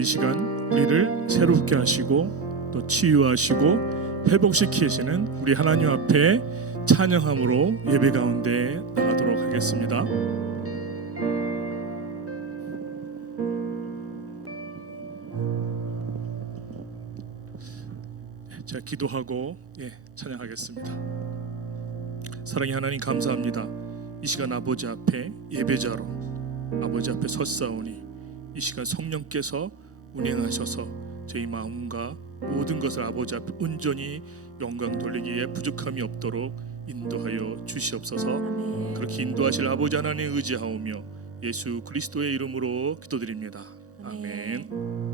이 시간 우리를 새롭게 하시고 또 치유하시고 회복시키시는 우리 하나님 앞에 찬양함으로 예배 가운데 나가도록 하겠습니다. 자, 기도하고 찬양하겠습니다. 사랑의 하나님, 감사합니다. 이 시간 아버지 앞에 예배자로 아버지 앞에 섰사오니 이 시간 성령께서 운행하셔서 저희 마음과 모든 것을 아버지 앞에 온전히 영광 돌리기에 부족함이 없도록 인도하여 주시옵소서. 아멘. 그렇게 인도하실 아버지 하나님 의지하오며 예수 그리스도의 이름으로 기도드립니다. 아멘.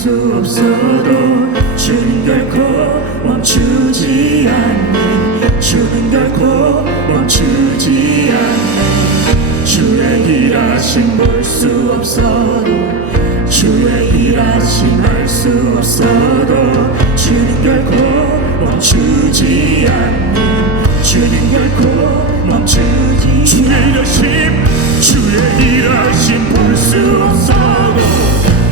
수 없어도 주는 결코 멈추지 않네. 주는 결코 멈추지 않네. 주의 일하심 볼 수 없어도 주의 일하심 알 수 없어도 주는 결코 멈추지 않네. 주는 결코 멈추지 주의 일하심 주의 일하심 볼 수 없어도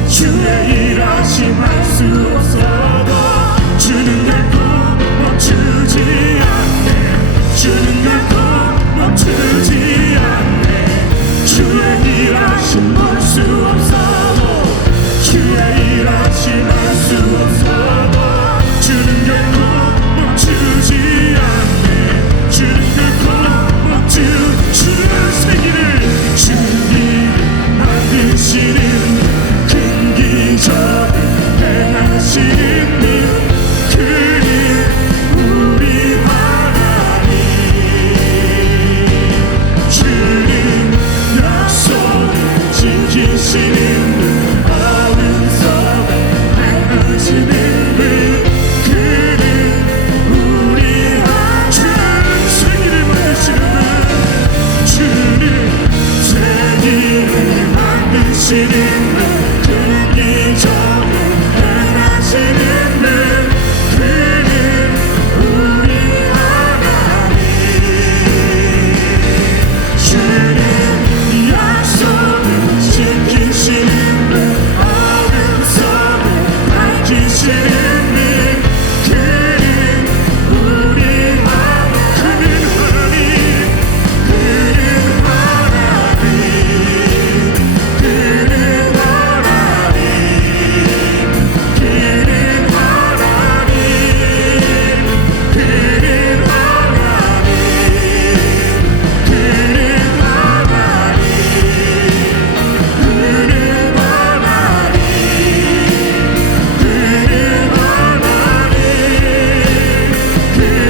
주의 일하심 알 수 없어도 주는 결코 멈추지 않네. 주는 결코 멈추지 않네. 주의 일하심 볼 수 없어도 주의 일하심 알 수 없어도 주는 결코 멈추지 않네. 주는 결코 멈추 주는 세기를 주님 만드시는 큰 기적을 행하시는 그는 우리 하나님. 주는 약속을 지키시는 아름다운 행하시는 그는 우리 하나님. 세기를 만드시는 주는 세기를 만드시는 그 기적을 행하시는 그는 우리 하나님. 주는 약속을 지키시는 아름다움을 밝히시는 그는 우리 하나님. 그는 하나님. 그는 하나님. 그는 하나님. 그는 하나님. 그는 하나님. 그는 하나님. 그는 하나님. 그는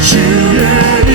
주의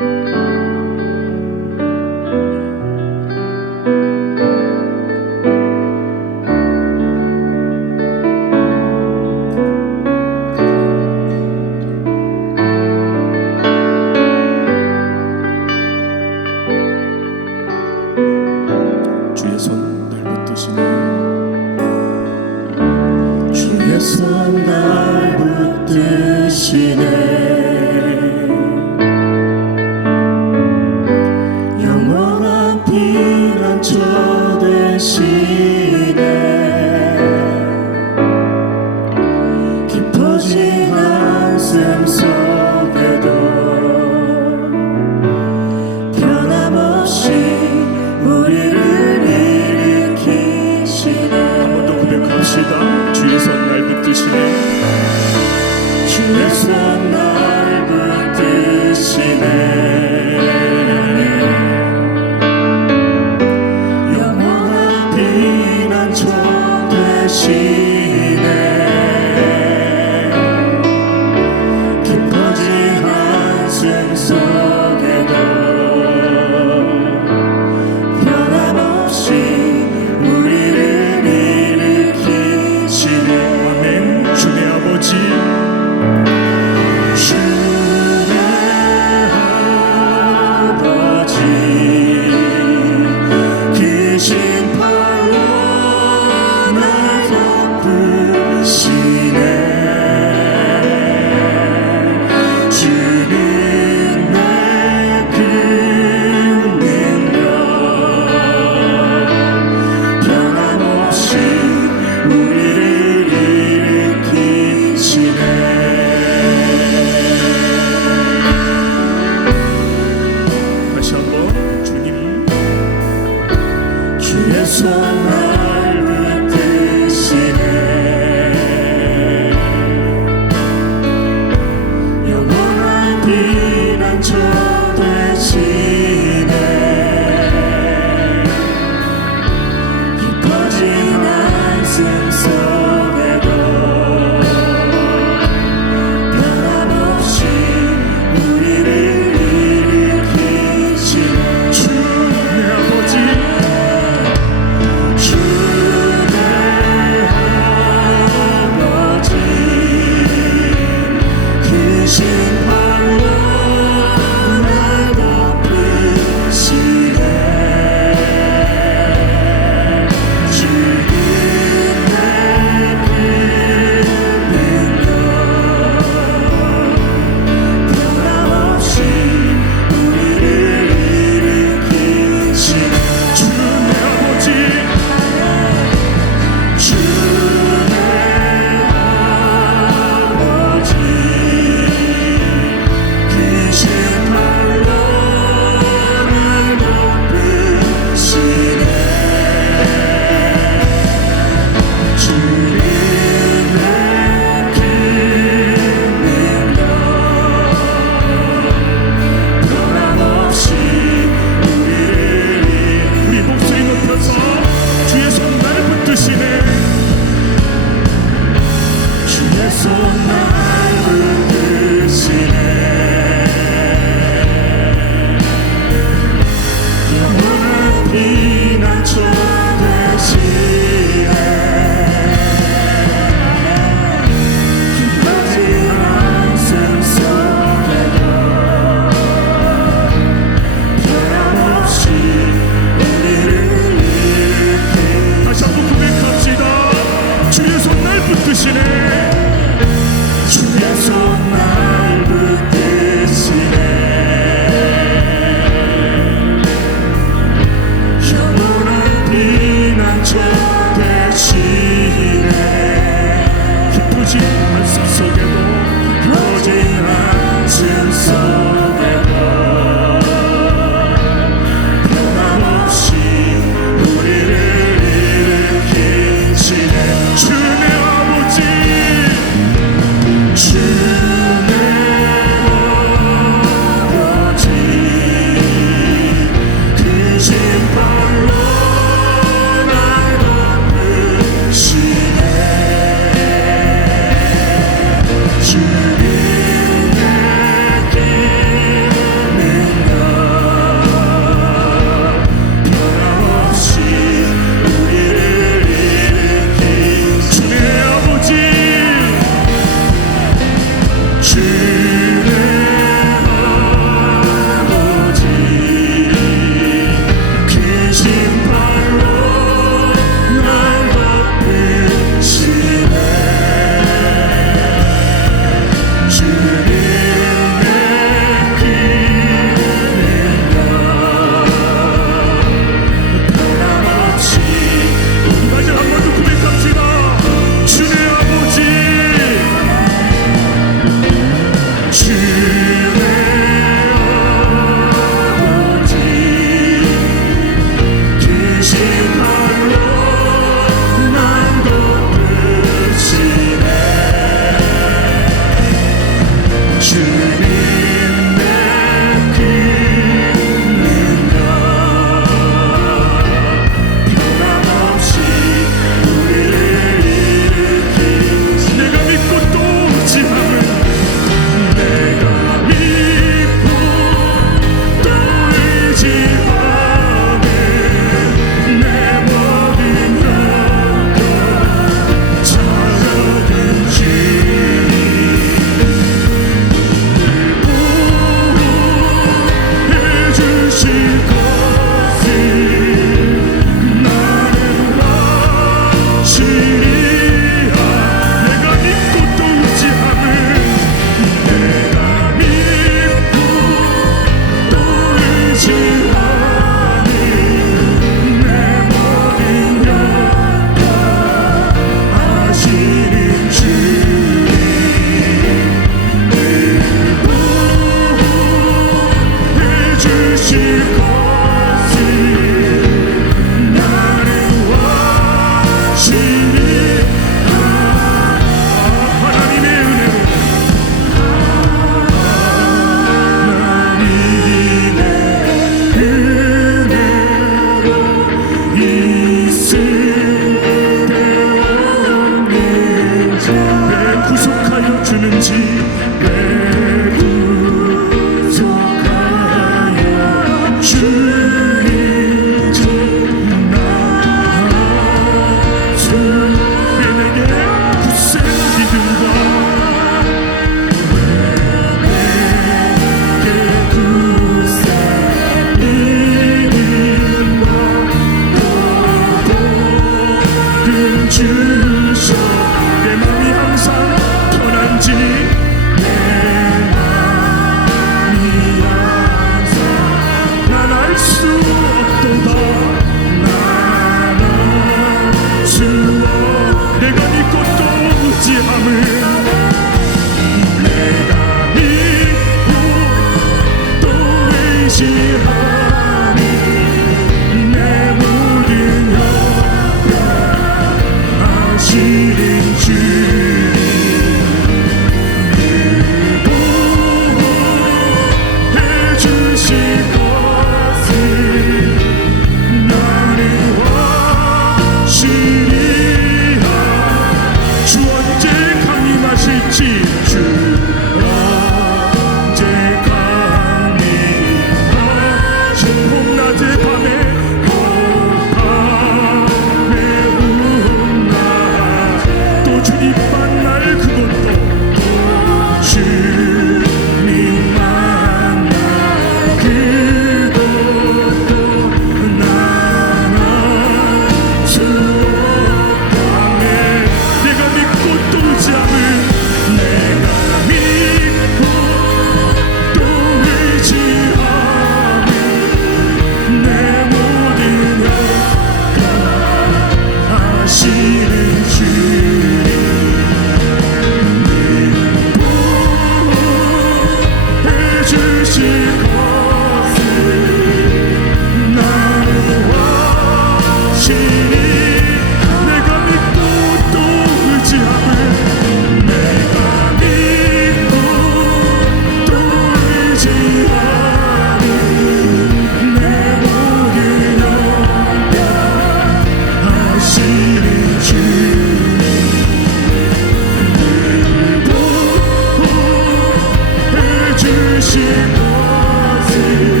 주신 것을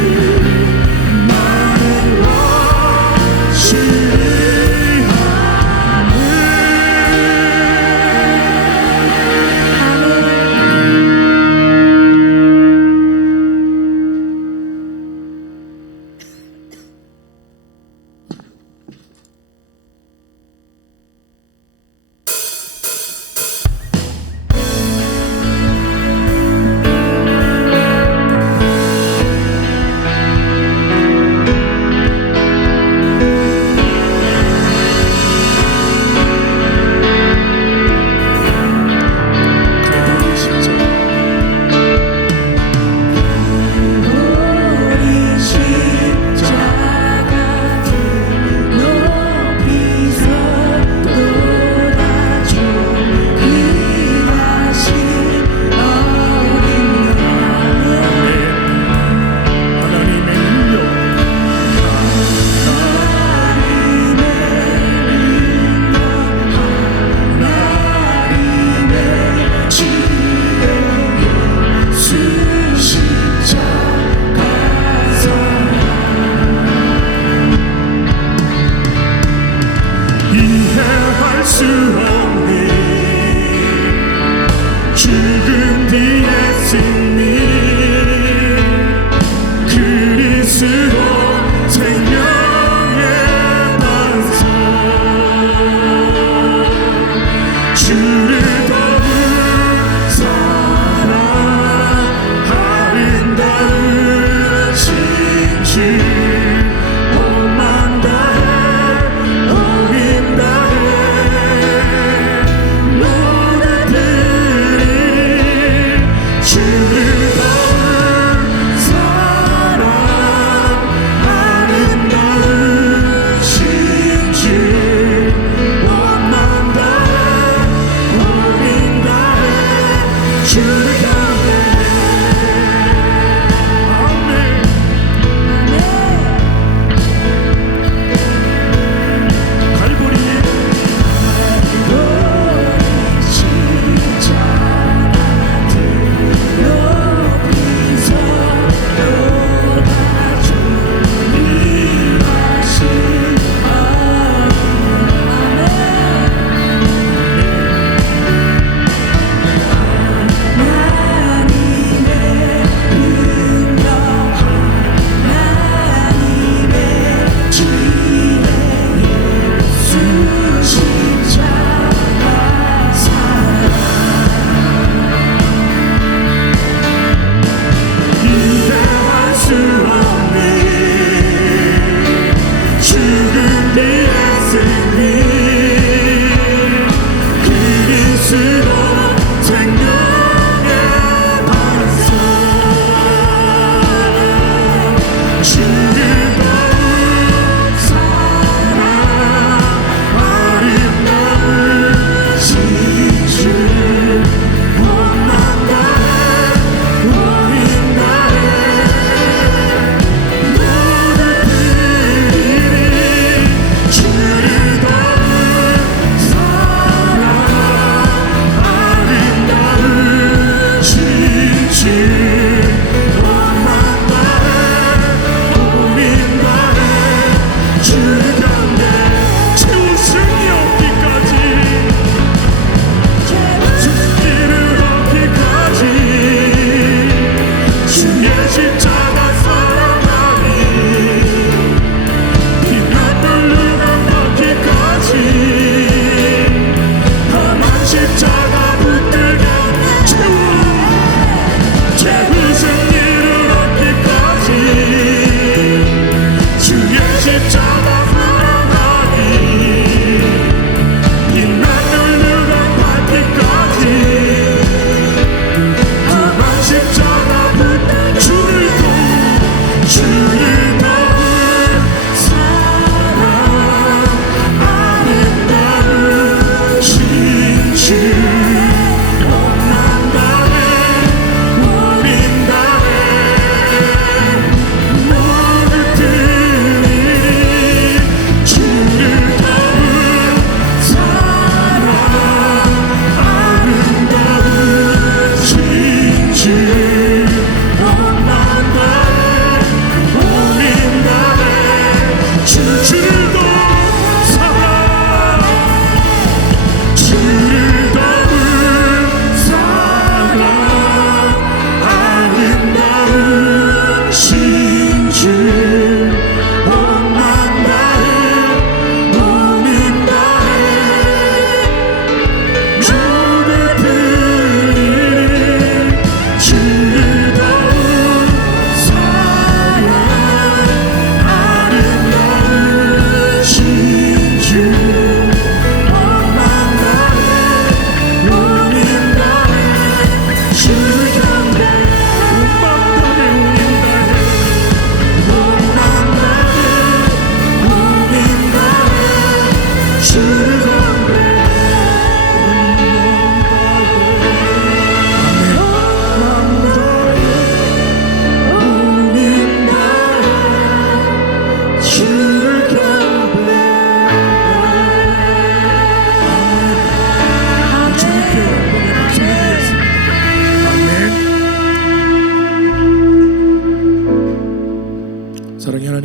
나는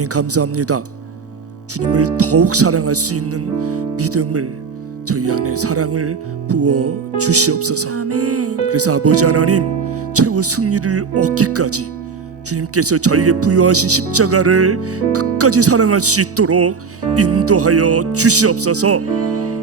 하나님 감사합니다. 주님을 더욱 사랑할 수 있는 믿음을 저희 안에 사랑을 부어 주시옵소서. 아멘. 그래서 아버지 하나님, 최후 승리를 얻기까지 주님께서 저에게 부여하신 십자가를 끝까지 사랑할 수 있도록 인도하여 주시옵소서.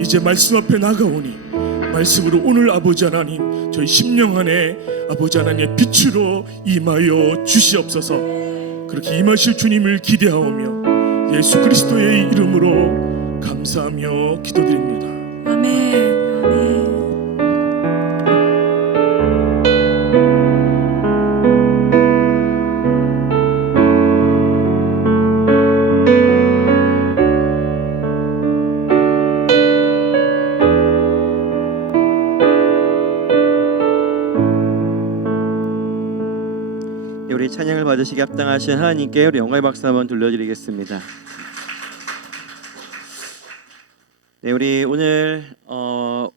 이제 말씀 앞에 나가오니 말씀으로 오늘 아버지 하나님 저희 심령 안에 아버지 하나님의 빛으로 임하여 주시옵소서. 그렇게 임하실 주님을 기대하오며 예수 그리스도의 이름으로 감사하며 기도드립니다. 아멘. 아멘. 네, 우리 찬양을 받으시기 합당하신 하나님께 우리 영광의 박수 한번 돌려드리겠습니다. 네, 우리 오늘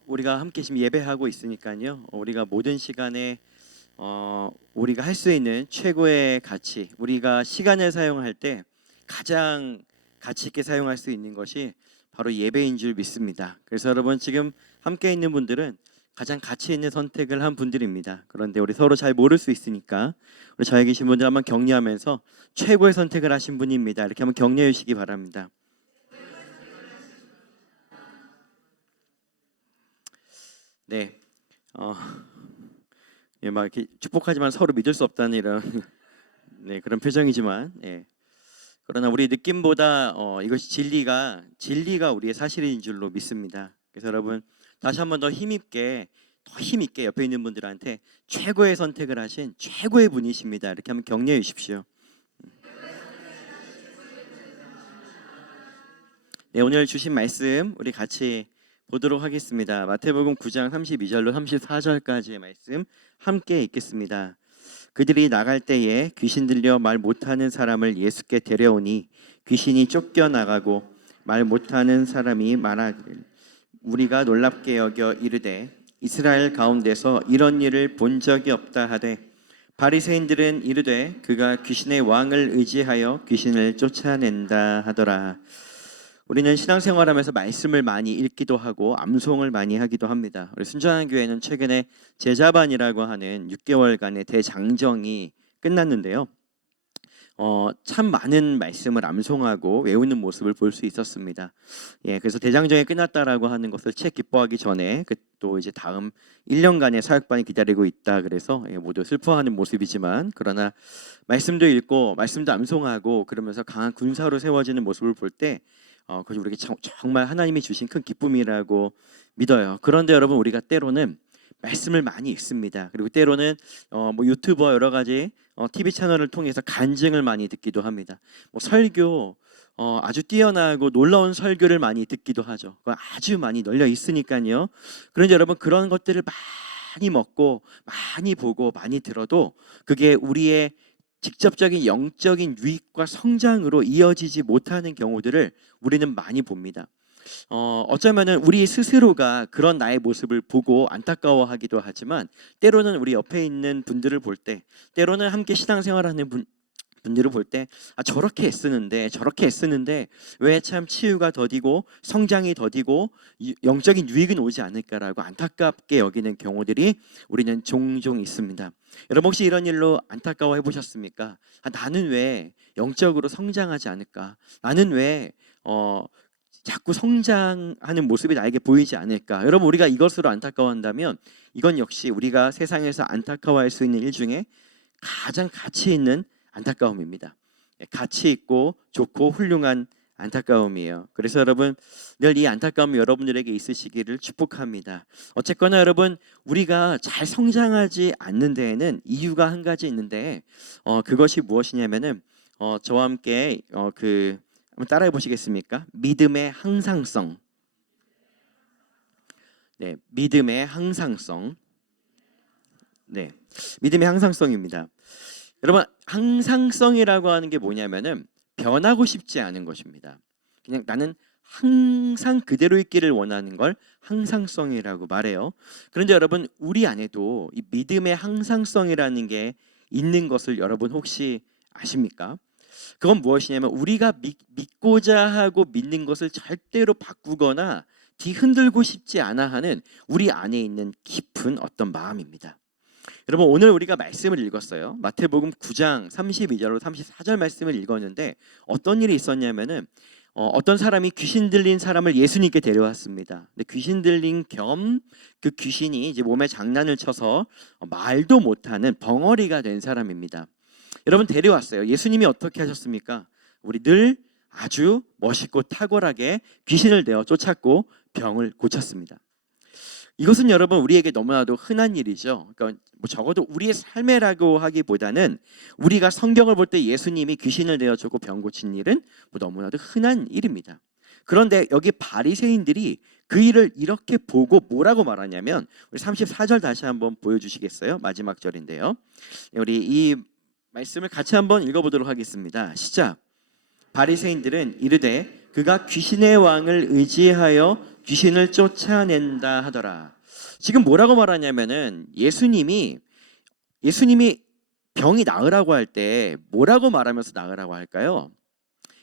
우리가 함께 지금 예배하고 있으니까요. 우리가 모든 시간에 우리가 할 수 있는 최고의 가치, 우리가 시간을 사용할 때 가장 가치 있게 사용할 수 있는 것이 바로 예배인 줄 믿습니다. 그래서 여러분 지금 함께 있는 분들은 가장 가치 있는 선택을 한 분들입니다. 그런데 우리 서로 잘 모를 수 있으니까 우리 저에 계신 분들 한번 격려하면서 최고의 선택을 하신 분입니다. 이렇게 한번 격려해 주시기 바랍니다. 네, 예, 막 이렇게 축복하지만 서로 믿을 수 없다는 이런 네, 그런 표정이지만, 예. 그러나 우리 느낌보다 이것이 진리가 우리의 사실인 줄로 믿습니다. 그래서 여러분 다시 한번 더 힘있게 옆에 있는 분들한테 최고의 선택을 하신 최고의 분이십니다. 이렇게 한번 격려해 주십시오. 네, 오늘 주신 말씀 우리 같이 보도록 하겠습니다. 마태복음 9장 32절로 34절까지의 말씀 함께 읽겠습니다. 그들이 나갈 때에 귀신 들려 말 못하는 사람을 예수께 데려오니 귀신이 쫓겨나가고 말 못하는 사람이 말하기를 우리가 놀랍게 여겨 이르되 이스라엘 가운데서 이런 일을 본 적이 없다 하되 바리새인들은 이르되 그가 귀신의 왕을 의지하여 귀신을 쫓아낸다 하더라. 우리는 신앙생활하면서 말씀을 많이 읽기도 하고 암송을 많이 하기도 합니다. 우리 순전한 교회는 최근에 제자반이라고 하는 6개월간의 대장정이 끝났는데요. 참 많은 말씀을 암송하고 외우는 모습을 볼 수 있었습니다. 예, 그래서 대장정이 끝났다라고 하는 것을 채 기뻐하기 전에 또 이제 다음 1년간의 사역반이 기다리고 있다. 그래서 모두 슬퍼하는 모습이지만 그러나 말씀도 읽고 말씀도 암송하고 그러면서 강한 군사로 세워지는 모습을 볼 때 그것이 우리에게 정말 하나님이 주신 큰 기쁨이라고 믿어요. 그런데 여러분 우리가 때로는 말씀을 많이 읽습니다. 그리고 때로는 뭐 유튜버 여러 가지 TV 채널을 통해서 간증을 많이 듣기도 합니다. 뭐 설교 아주 뛰어나고 놀라운 설교를 많이 듣기도 하죠. 그건 아주 많이 널려 있으니까요. 그런데 여러분 그런 것들을 많이 먹고 많이 보고 많이 들어도 그게 우리의 직접적인 영적인 유익과 성장으로 이어지지 못하는 경우들을 우리는 많이 봅니다. 어쩌면은 우리 스스로가 그런 나의 모습을 보고 안타까워하기도 하지만 때로는 우리 옆에 있는 분들을 볼 때, 때로는 함께 신앙생활하는 분들을 볼 때 저렇게 애쓰는데 왜 참 치유가 더디고 성장이 더디고 영적인 유익은 오지 않을까라고 안타깝게 여기는 경우들이 우리는 종종 있습니다. 여러분 혹시 이런 일로 안타까워해 보셨습니까? 나는 왜 영적으로 성장하지 않을까? 나는 왜 자꾸 성장하는 모습이 나에게 보이지 않을까? 여러분 우리가 이것으로 안타까워한다면 이건 역시 우리가 세상에서 안타까워할 수 있는 일 중에 가장 가치 있는 안타까움입니다. 가치 있고 좋고 훌륭한 안타까움이에요. 그래서 여러분 늘 이 안타까움이 여러분들에게 있으시기를 축복합니다. 어쨌거나 여러분 우리가 잘 성장하지 않는 데에는 이유가 한 가지 있는데 그것이 무엇이냐면은 저와 함께 한번 따라해 보시겠습니까? 믿음의 항상성. 네, 믿음의 항상성. 네, 믿음의 항상성입니다. 여러분 항상성이라고 하는 게 뭐냐면은 변하고 싶지 않은 것입니다. 그냥 나는 항상 그대로 있기를 원하는 걸 항상성이라고 말해요. 그런데 여러분 우리 안에도 이 믿음의 항상성이라는 게 있는 것을 여러분 혹시 아십니까? 그건 무엇이냐면 우리가 믿고자 하고 믿는 것을 절대로 바꾸거나 뒤흔들고 싶지 않아 하는 우리 안에 있는 깊은 어떤 마음입니다. 여러분, 오늘 우리가 말씀을 읽었어요. 마태복음 9장 32절로 34절 말씀을 읽었는데 어떤 일이 있었냐면은 어떤 사람이 귀신 들린 사람을 예수님께 데려왔습니다. 근데 귀신 들린 겸 그 귀신이 이제 몸에 장난을 쳐서 말도 못하는 벙어리가 된 사람입니다. 여러분, 데려왔어요. 예수님이 어떻게 하셨습니까? 우리 늘 아주 멋있고 탁월하게 귀신을 내어 쫓았고 병을 고쳤습니다. 이것은 여러분 우리에게 너무나도 흔한 일이죠. 그러니까 뭐 적어도 우리의 삶이라고 하기보다는 우리가 성경을 볼 때 예수님이 귀신을 내어 쫓고 병 고친 일은 뭐 너무나도 흔한 일입니다. 그런데 여기 바리새인들이 그 일을 이렇게 보고 뭐라고 말하냐면, 우리 34절 다시 한번 보여주시겠어요? 마지막 절인데요. 우리 이 말씀을 같이 한번 읽어보도록 하겠습니다. 시작. 바리새인들은 이르되 그가 귀신의 왕을 의지하여 귀신을 쫓아낸다 하더라. 지금 뭐라고 말하냐면은 예수님이 병이 나으라고 할 때 뭐라고 말하면서 나으라고 할까요?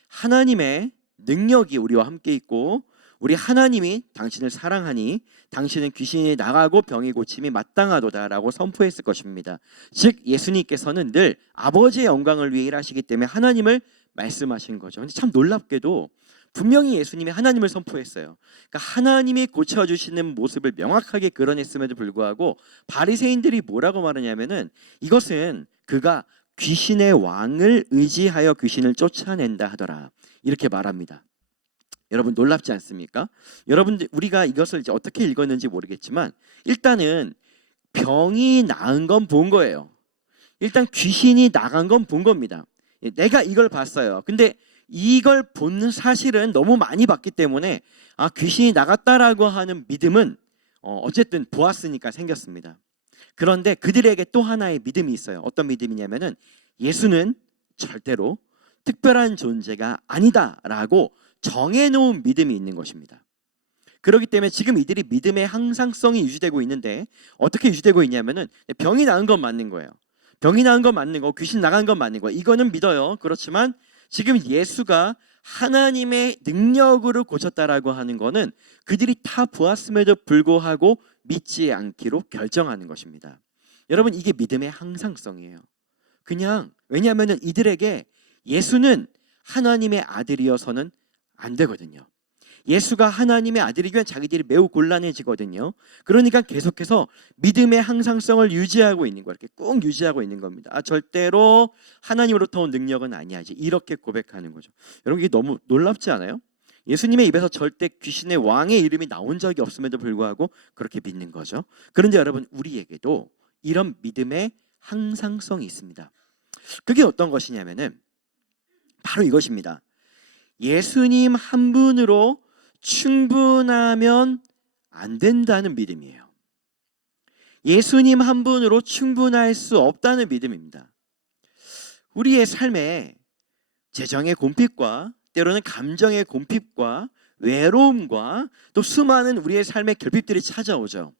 하나님의 능력이 우리와 함께 있고 우리 하나님이 당신을 사랑하니 당신은 귀신이 나가고 병이 고침이 마땅하도다라고 선포했을 것입니다. 즉 예수님께서는 늘 아버지의 영광을 위해 일하시기 때문에 하나님을 말씀하신 거죠. 근데 참 놀랍게도 분명히 예수님이 하나님을 선포했어요. 그러니까 하나님이 고쳐주시는 모습을 명확하게 그려냈음에도 불구하고 바리새인들이 뭐라고 말하냐면은 이것은 그가 귀신의 왕을 의지하여 귀신을 쫓아낸다 하더라, 이렇게 말합니다. 여러분 놀랍지 않습니까? 여러분들 우리가 이것을 이제 어떻게 읽었는지 모르겠지만 일단은 병이 나은 건 본 거예요. 일단 귀신이 나간 건 본 겁니다. 내가 이걸 봤어요. 근데 이걸 본 사실은 너무 많이 봤기 때문에 귀신이 나갔다라고 하는 믿음은 어쨌든 보았으니까 생겼습니다. 그런데 그들에게 또 하나의 믿음이 있어요. 어떤 믿음이냐면은 예수는 절대로 특별한 존재가 아니다라고 정해놓은 믿음이 있는 것입니다. 그렇기 때문에 지금 이들이 믿음의 항상성이 유지되고 있는데 어떻게 유지되고 있냐면은 병이 나은 건 맞는 거예요. 병이 나은 건 맞는 거, 귀신 나간 건 맞는 거, 이거는 믿어요. 그렇지만 지금 예수가 하나님의 능력으로 고쳤다라고 하는 거는 그들이 다 보았음에도 불구하고 믿지 않기로 결정하는 것입니다. 여러분 이게 믿음의 항상성이에요. 그냥 왜냐하면 이들에게 예수는 하나님의 아들이어서는 안 되거든요. 예수가 하나님의 아들이면 자기들이 매우 곤란해지거든요. 그러니까 계속해서 믿음의 항상성을 유지하고 있는 거예요. 이렇게 꾹 유지하고 있는 겁니다. 절대로 하나님으로부터 온 능력은 아니야, 이렇게 고백하는 거죠. 여러분 이게 너무 놀랍지 않아요? 예수님의 입에서 절대 귀신의 왕의 이름이 나온 적이 없음에도 불구하고 그렇게 믿는 거죠. 그런데 여러분 우리에게도 이런 믿음의 항상성이 있습니다. 그게 어떤 것이냐면은 바로 이것입니다. 예수님 한 분으로 충분하면 안 된다는 믿음이에요. 예수님 한 분으로 충분할 수 없다는 믿음입니다. 우리의 삶에 재정의 궁핍과 때로는 감정의 궁핍과 외로움과 또 수많은 우리의 삶의 결핍들이 찾아오죠.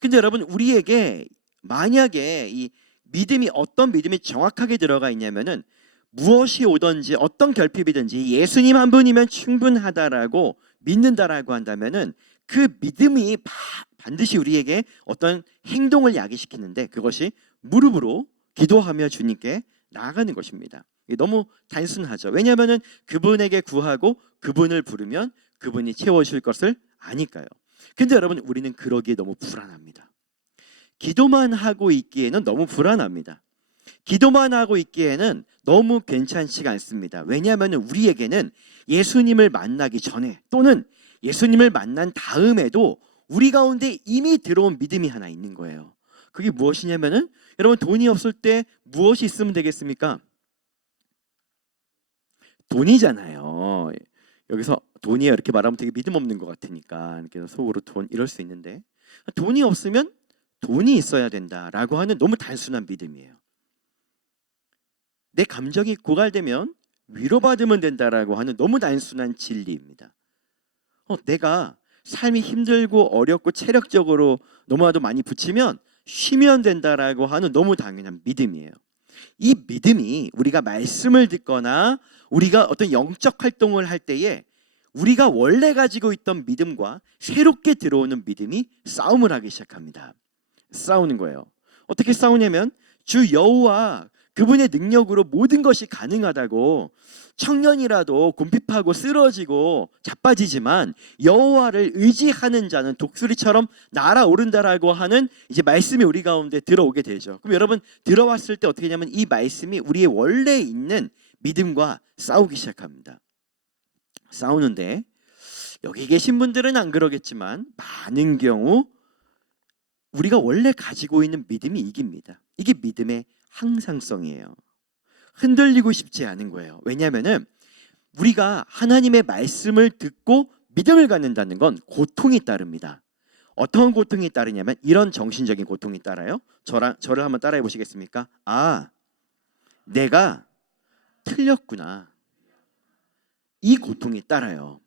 근데 여러분 우리에게 만약에 이 믿음이 어떤 믿음이 정확하게 들어가 있냐면은 무엇이 오든지 어떤 결핍이든지 예수님 한 분이면 충분하다라고 믿는다라고 한다면은 그 믿음이 반드시 우리에게 어떤 행동을 야기시키는데 그것이 무릎으로 기도하며 주님께 나아가는 것입니다. 이게 너무 단순하죠. 왜냐하면은 그분에게 구하고 그분을 부르면 그분이 채워주실 것을 아니까요. 근데 여러분 우리는 그러기에 너무 불안합니다. 기도만 하고 있기에는 너무 불안합니다. 기도만 하고 있기에는 너무 괜찮지가 않습니다. 왜냐하면 우리에게는 예수님을 만나기 전에 또는 예수님을 만난 다음에도 우리 가운데 이미 들어온 믿음이 하나 있는 거예요. 그게 무엇이냐면은 여러분 돈이 없을 때 무엇이 있으면 되겠습니까? 돈이잖아요. 여기서 돈이에요 이렇게 말하면 되게 믿음 없는 것 같으니까 이렇게 속으로 돈 이럴 수 있는데 돈이 없으면 돈이 있어야 된다라고 하는 너무 단순한 믿음이에요. 내 감정이 고갈되면 위로받으면 된다라고 하는 너무 단순한 진리입니다. 내가 삶이 힘들고 어렵고 체력적으로 너무나도 많이 부치면 쉬면 된다라고 하는 너무 당연한 믿음이에요. 이 믿음이 우리가 말씀을 듣거나 우리가 어떤 영적 활동을 할 때에 우리가 원래 가지고 있던 믿음과 새롭게 들어오는 믿음이 싸움을 하기 시작합니다. 싸우는 거예요. 어떻게 싸우냐면 주 여호와 그분의 능력으로 모든 것이 가능하다고 청년이라도 곰핍하고 쓰러지고 자빠지지만 여호와를 의지하는 자는 독수리처럼 날아오른다라고 하는 이제 말씀이 우리 가운데 들어오게 되죠. 그럼 여러분 들어왔을 때 어떻게 하냐면 이 말씀이 우리의 원래 있는 믿음과 싸우기 시작합니다. 싸우는데 여기 계신 분들은 안 그러겠지만 많은 경우 우리가 원래 가지고 있는 믿음이 이깁니다. 이게 믿음의 항상성이에요. 흔들리고 싶지 않은 거예요. 왜냐하면은 우리가 하나님의 말씀을 듣고 믿음을 갖는다는 건 고통이 따릅니다. 어떤 고통이 따르냐면 이런 정신적인 고통이 따라요. 저를 한번 따라해 보시겠습니까? 아, 내가 틀렸구나. 이 고통이 따라요.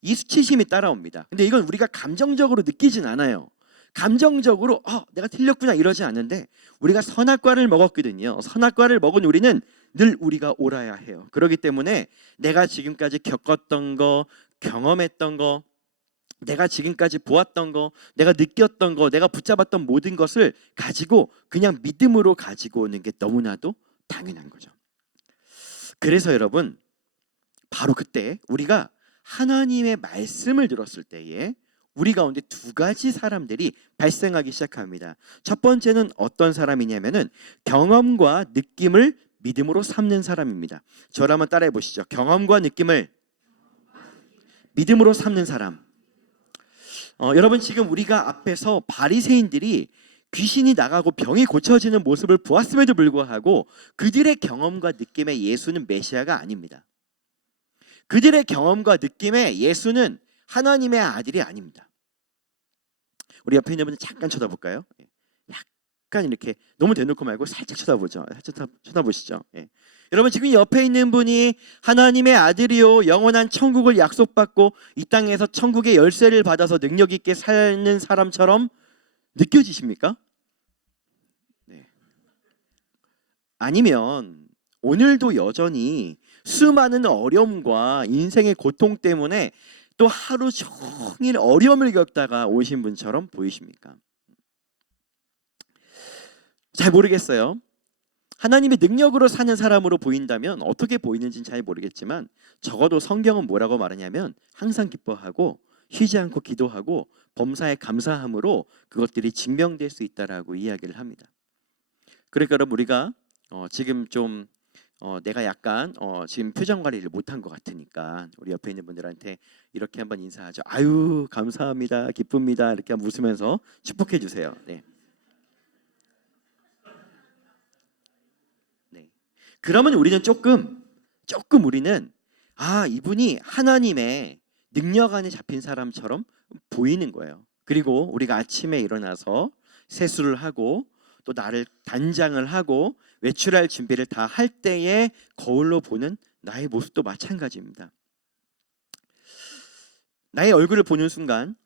이 수치심이 따라옵니다. 근데 이건 우리가 감정적으로 느끼진 않아요. 감정적으로 내가 틀렸구나 이러지 않는데 우리가 선악과를 먹었거든요. 선악과를 먹은 우리는 늘 우리가 옳아야 해요. 그렇기 때문에 내가 지금까지 겪었던 거, 경험했던 거, 내가 지금까지 보았던 거, 내가 느꼈던 거, 내가 붙잡았던 모든 것을 가지고 그냥 믿음으로 가지고 오는 게 너무나도 당연한 거죠. 그래서 여러분 바로 그때 우리가 하나님의 말씀을 들었을 때에 우리 가운데 두 가지 사람들이 발생하기 시작합니다. 첫 번째는 어떤 사람이냐면은 경험과 느낌을 믿음으로 삼는 사람입니다. 저를 한번 따라해 보시죠. 경험과 느낌을 믿음으로 삼는 사람. 여러분 지금 우리가 앞에서 바리새인들이 귀신이 나가고 병이 고쳐지는 모습을 보았음에도 불구하고 그들의 경험과 느낌에 예수는 메시아가 아닙니다. 그들의 경험과 느낌에 예수는 하나님의 아들이 아닙니다. 우리 옆에 있는 분들 잠깐 쳐다볼까요? 약간 이렇게 너무 대놓고 말고 살짝 쳐다보죠. 살짝 쳐다보시죠. 여러분 지금 옆에 있는 분이 하나님의 아들이요 영원한 천국을 약속받고 이 땅에서 천국의 열쇠를 받아서 능력 있게 사는 사람처럼 느껴지십니까? 네. 아니면 오늘도 여전히 수많은 어려움과 인생의 고통 때문에 또 하루 종일 어려움을 겪다가 오신 분처럼 보이십니까? 잘 모르겠어요. 하나님의 능력으로 사는 사람으로 보인다면 어떻게 보이는지는 잘 모르겠지만 적어도 성경은 뭐라고 말하냐면 항상 기뻐하고 쉬지 않고 기도하고 범사에 감사함으로 그것들이 증명될 수 있다라고 이야기를 합니다. 그러니까 여러분 우리가 지금 좀 내가 약간 지금 표정 관리를 못한 것 같으니까 우리 옆에 있는 분들한테 이렇게 한번 인사하죠. 아유 감사합니다, 기쁩니다 이렇게 한번 웃으면서 축복해 주세요. 네. 네. 그러면 우리는 조금 우리는 이분이 하나님의 능력 안에 잡힌 사람처럼 보이는 거예요. 그리고 우리가 아침에 일어나서 세수를 하고 또 나를 단장을 하고 외출할 준비를 다 할 때에 거울로 보는 나의 모습도 마찬가지입니다. 나의 얼굴을 보는 순간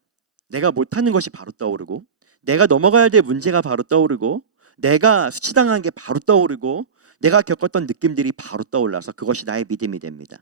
내가 못하는 것이 바로 떠오르고 내가 넘어가야 될 문제가 바로 떠오르고 내가 수치당한 게 바로 떠오르고 내가 겪었던 느낌들이 바로 떠올라서 그것이 나의 믿음이 됩니다.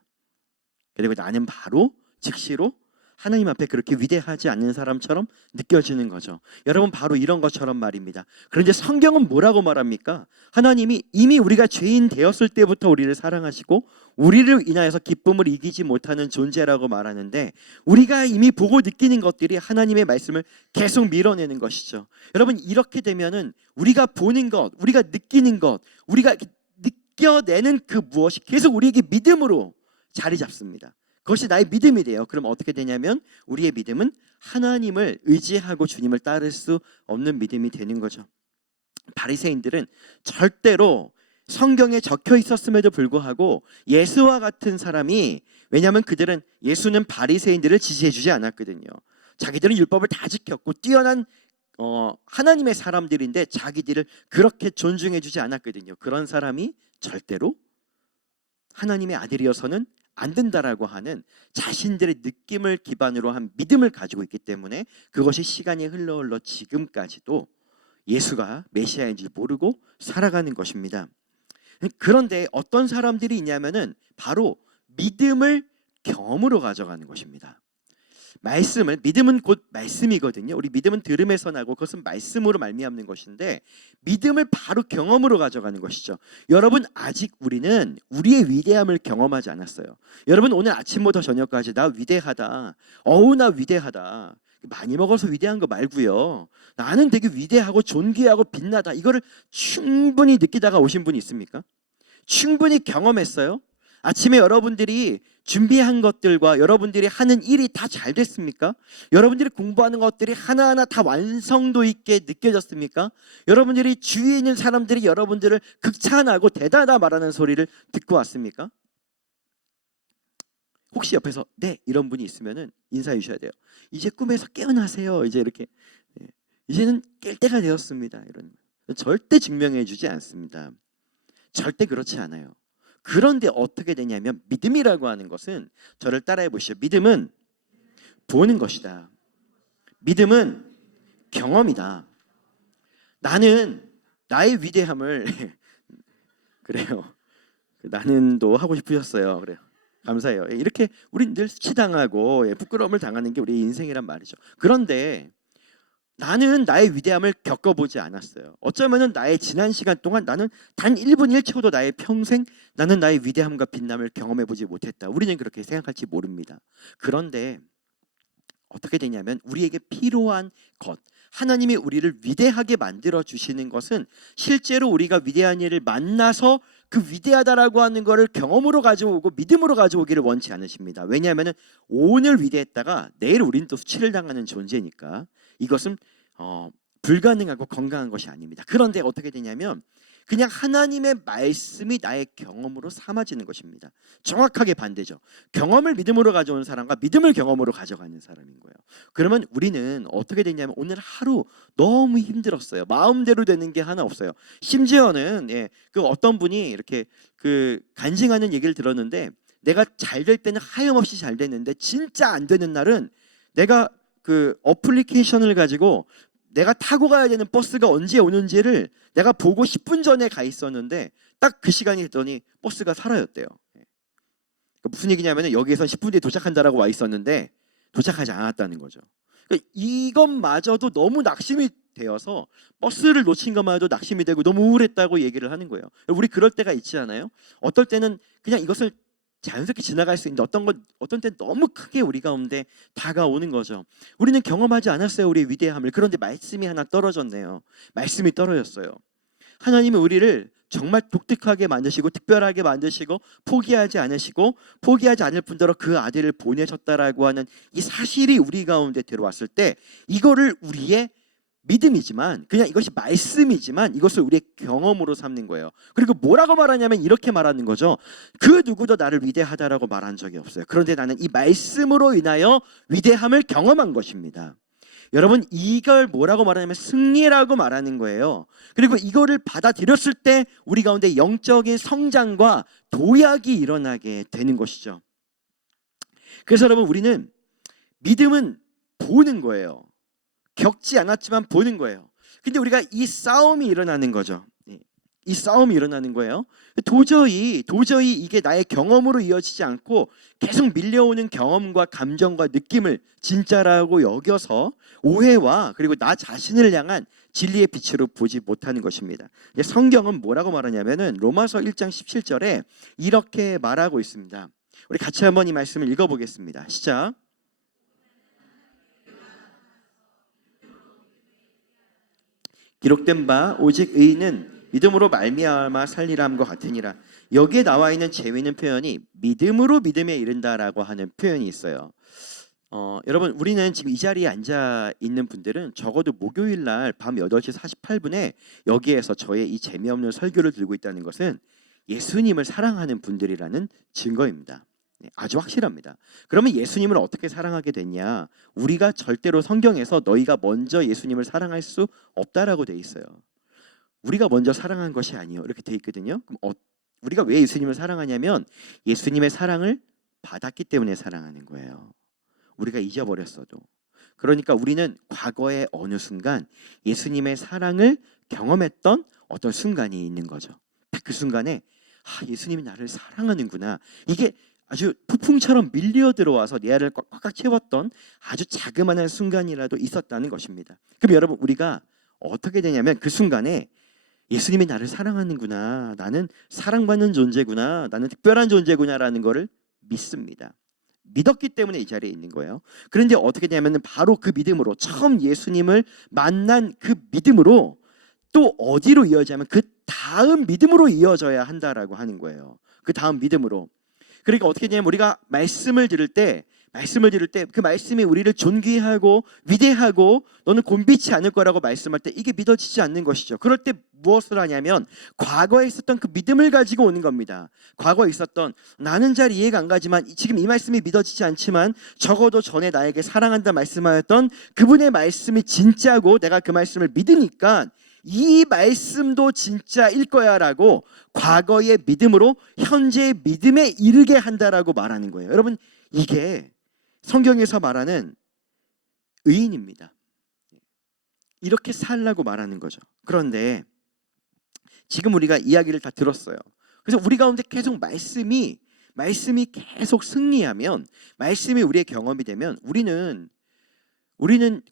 그리고 나는 바로 즉시로 하나님 앞에 그렇게 위대하지 않는 사람처럼 느껴지는 거죠. 여러분 바로 이런 것처럼 말입니다. 그런데 성경은 뭐라고 말합니까? 하나님이 이미 우리가 죄인 되었을 때부터 우리를 사랑하시고 우리를 인하여서 기쁨을 이기지 못하는 존재라고 말하는데 우리가 이미 보고 느끼는 것들이 하나님의 말씀을 계속 밀어내는 것이죠. 여러분 이렇게 되면은 우리가 보는 것, 우리가 느끼는 것, 우리가 느껴내는 그 무엇이 계속 우리에게 믿음으로 자리 잡습니다. 그것이 나의 믿음이 돼요. 그럼 어떻게 되냐면 우리의 믿음은 하나님을 의지하고 주님을 따를 수 없는 믿음이 되는 거죠. 바리새인들은 절대로 성경에 적혀 있었음에도 불구하고 예수와 같은 사람이, 왜냐하면 그들은 예수는 바리새인들을 지지해 주지 않았거든요. 자기들은 율법을 다 지켰고 뛰어난 하나님의 사람들인데 자기들을 그렇게 존중해 주지 않았거든요. 그런 사람이 절대로 하나님의 아들이어서는 안 된다라고 하는 자신들의 느낌을 기반으로 한 믿음을 가지고 있기 때문에 그것이 시간이 흘러 지금까지도 예수가 메시아인지 모르고 살아가는 것입니다. 그런데 어떤 사람들이 있냐면은 바로 믿음을 경험으로 가져가는 것입니다. 믿음은 곧 말씀이거든요. 우리 믿음은 들음에서 나고 그것은 말씀으로 말미암는 것인데 믿음을 바로 경험으로 가져가는 것이죠. 여러분 아직 우리는 우리의 위대함을 경험하지 않았어요. 여러분 오늘 아침부터 저녁까지 나 위대하다. 어우 나 위대하다. 많이 먹어서 위대한 거 말고요. 나는 되게 위대하고 존귀하고 빛나다. 이거를 충분히 느끼다가 오신 분이 있습니까? 충분히 경험했어요? 아침에 여러분들이 준비한 것들과 여러분들이 하는 일이 다 잘 됐습니까? 여러분들이 공부하는 것들이 하나하나 다 완성도 있게 느껴졌습니까? 여러분들이 주위에 있는 사람들이 여러분들을 극찬하고 대단하다 말하는 소리를 듣고 왔습니까? 혹시 옆에서 네 이런 분이 있으면은 인사해 주셔야 돼요. 이제 꿈에서 깨어나세요. 이제 이렇게 이제는 깰 때가 되었습니다. 이런 절대 증명해 주지 않습니다. 절대 그렇지 않아요. 그런데 어떻게 되냐면 믿음이라고 하는 것은 저를 따라해 보시죠. 믿음은 보는 것이다. 믿음은 경험이다. 나는 나의 위대함을 그래요. 나는도 하고 싶으셨어요. 그래요. 감사해요. 이렇게 우린 늘 수치당하고 부끄러움을 당하는 게 우리 인생이란 말이죠. 그런데 나는 나의 위대함을 겪어보지 않았어요. 어쩌면은 나의 지난 시간 동안 나는 단 1분 1초도 나의 평생 나는 나의 위대함과 빛남을 경험해보지 못했다. 우리는 그렇게 생각할지 모릅니다. 그런데 어떻게 되냐면 우리에게 필요한 것, 하나님이 우리를 위대하게 만들어 주시는 것은 실제로 우리가 위대한 일을 만나서 그 위대하다라고 하는 것을 경험으로 가져오고 믿음으로 가져오기를 원치 않으십니다. 왜냐하면 오늘 위대했다가 내일 우리는 또 수치를 당하는 존재니까 이것은 불가능하고 건강한 것이 아닙니다. 그런데 어떻게 되냐면 그냥 하나님의 말씀이 나의 경험으로 삼아지는 것입니다. 정확하게 반대죠. 경험을 믿음으로 가져오는 사람과 믿음을 경험으로 가져가는 사람인 거예요. 그러면 우리는 어떻게 되냐면 오늘 하루 너무 힘들었어요. 마음대로 되는 게 하나 없어요. 심지어는 그 어떤 분이 이렇게 그 간증하는 얘기를 들었는데 내가 잘 될 때는 하염없이 잘 됐는데 진짜 안 되는 날은 내가 그 어플리케이션을 가지고 내가 타고 가야 되는 버스가 언제 오는지를 내가 보고 10분 전에 가 있었는데 딱 그 시간이 됐더니 버스가 사라졌대요. 그러니까 무슨 얘기냐면 여기에서 10분 뒤에 도착한다라고 와 있었는데 도착하지 않았다는 거죠. 그러니까 이것마저도 너무 낙심이 되어서 버스를 놓친 것만 해도 낙심이 되고 너무 우울했다고 얘기를 하는 거예요. 우리 그럴 때가 있지 않아요? 어떨 때는 그냥 이것을 자연스럽게 지나갈 수 있는데 어떤 때는 너무 크게 우리 가운데 다가오는 거죠. 우리는 경험하지 않았어요, 우리의 위대함을. 그런데 말씀이 하나 떨어졌네요. 말씀이 떨어졌어요. 하나님은 우리를 정말 독특하게 만드시고 특별하게 만드시고 포기하지 않을 뿐더러 그 아들을 보내셨다라고 하는 이 사실이 우리 가운데 들어왔을 때 이거를 우리의 믿음이지만 그냥 이것이 말씀이지만 이것을 우리의 경험으로 삼는 거예요. 그리고 뭐라고 말하냐면 이렇게 말하는 거죠. 그 누구도 나를 위대하다라고 말한 적이 없어요. 그런데 나는 이 말씀으로 인하여 위대함을 경험한 것입니다. 여러분 이걸 뭐라고 말하냐면 승리라고 말하는 거예요. 그리고 이거를 받아들였을 때 우리 가운데 영적인 성장과 도약이 일어나게 되는 것이죠. 그래서 여러분 우리는 믿음은 보는 거예요. 겪지 않았지만 보는 거예요. 근데 우리가 이 싸움이 일어나는 거죠. 이 싸움이 일어나는 거예요. 도저히 이게 나의 경험으로 이어지지 않고 계속 밀려오는 경험과 감정과 느낌을 진짜라고 여겨서 오해와 그리고 나 자신을 향한 진리의 빛으로 보지 못하는 것입니다. 성경은 뭐라고 말하냐면은 로마서 1장 17절에 이렇게 말하고 있습니다. 우리 같이 한번 이 말씀을 읽어보겠습니다. 시작. 기록된 바 오직 의인은 믿음으로 말미암아 살리라 함과 같으니라. 여기에 나와 있는 재미있는 표현이 믿음으로 믿음에 이른다라고 하는 표현이 있어요. 여러분 우리는 지금 이 자리에 앉아 있는 분들은 적어도 목요일 날 밤 8시 48분에 여기에서 저의 이 재미없는 설교를 들고 있다는 것은 예수님을 사랑하는 분들이라는 증거입니다. 아주 확실합니다. 그러면 예수님을 어떻게 사랑하게 됐냐? 우리가 절대로 성경에서 너희가 먼저 예수님을 사랑할 수 없다라고 돼 있어요. 우리가 먼저 사랑한 것이 아니요 이렇게 돼 있거든요. 그럼 우리가 왜 예수님을 사랑하냐면 예수님의 사랑을 받았기 때문에 사랑하는 거예요. 우리가 잊어버렸어도. 그러니까 우리는 과거의 어느 순간 예수님의 사랑을 경험했던 어떤 순간이 있는 거죠. 딱 그 순간에 예수님이 나를 사랑하는구나. 이게 아주 폭풍처럼 밀려 들어와서 내 안을 꽉꽉 채웠던 아주 자그마한 순간이라도 있었다는 것입니다. 그럼 여러분, 우리가 어떻게 되냐면 그 순간에 예수님이 나를 사랑하는구나, 나는 사랑받는 존재구나, 나는 특별한 존재구나라는 것을 믿습니다. 믿었기 때문에 이 자리에 있는 거예요. 그런데 어떻게 되냐면 바로 그 믿음으로, 처음 예수님을 만난 그 믿음으로 또 어디로 이어지냐면 그 다음 믿음으로 이어져야 한다라고 하는 거예요. 그 다음 믿음으로. 그러니까 어떻게 되냐면 우리가 말씀을 들을 때 그 말씀이 우리를 존귀하고 위대하고 너는 곤비치 않을 거라고 말씀할 때 이게 믿어지지 않는 것이죠. 그럴 때 무엇을 하냐면 과거에 있었던 그 믿음을 가지고 오는 겁니다. 과거에 있었던, 나는 잘 이해가 안 가지만 지금 이 말씀이 믿어지지 않지만 적어도 전에 나에게 사랑한다 말씀하였던 그분의 말씀이 진짜고 내가 그 말씀을 믿으니까 이 말씀도 진짜일 거야 라고 과거의 믿음으로 현재의 믿음에 이르게 한다라고 말하는 거예요. 여러분, 이게 성경에서 말하는 의인입니다. 이렇게 살라고 말하는 거죠. 그런데 지금 우리가 이야기를 다 들었어요. 그래서 우리 가운데 계속 말씀이 계속 승리하면, 말씀이 우리의 경험이 되면 우리는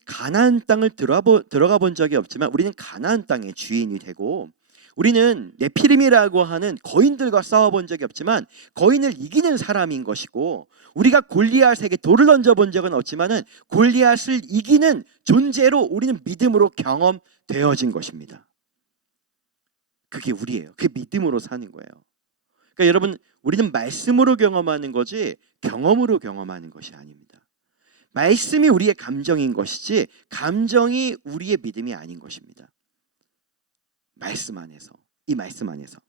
가나안 땅을 들어가 본 적이 없지만 우리는 가나안 땅의 주인이 되고, 우리는 네피림이라고 하는 거인들과 싸워본 적이 없지만 거인을 이기는 사람인 것이고, 우리가 골리앗에게 돌을 던져본 적은 없지만은 골리앗을 이기는 존재로 우리는 믿음으로 경험되어진 것입니다. 그게 우리예요. 그 믿음으로 사는 거예요. 그러니까 여러분, 우리는 말씀으로 경험하는 거지 경험으로 경험하는 것이 아닙니다. 말씀이 우리의 감정인 것이지 감정이 우리의 믿음이 아닌 것입니다. 말씀 안에서, 이 말씀 안에서.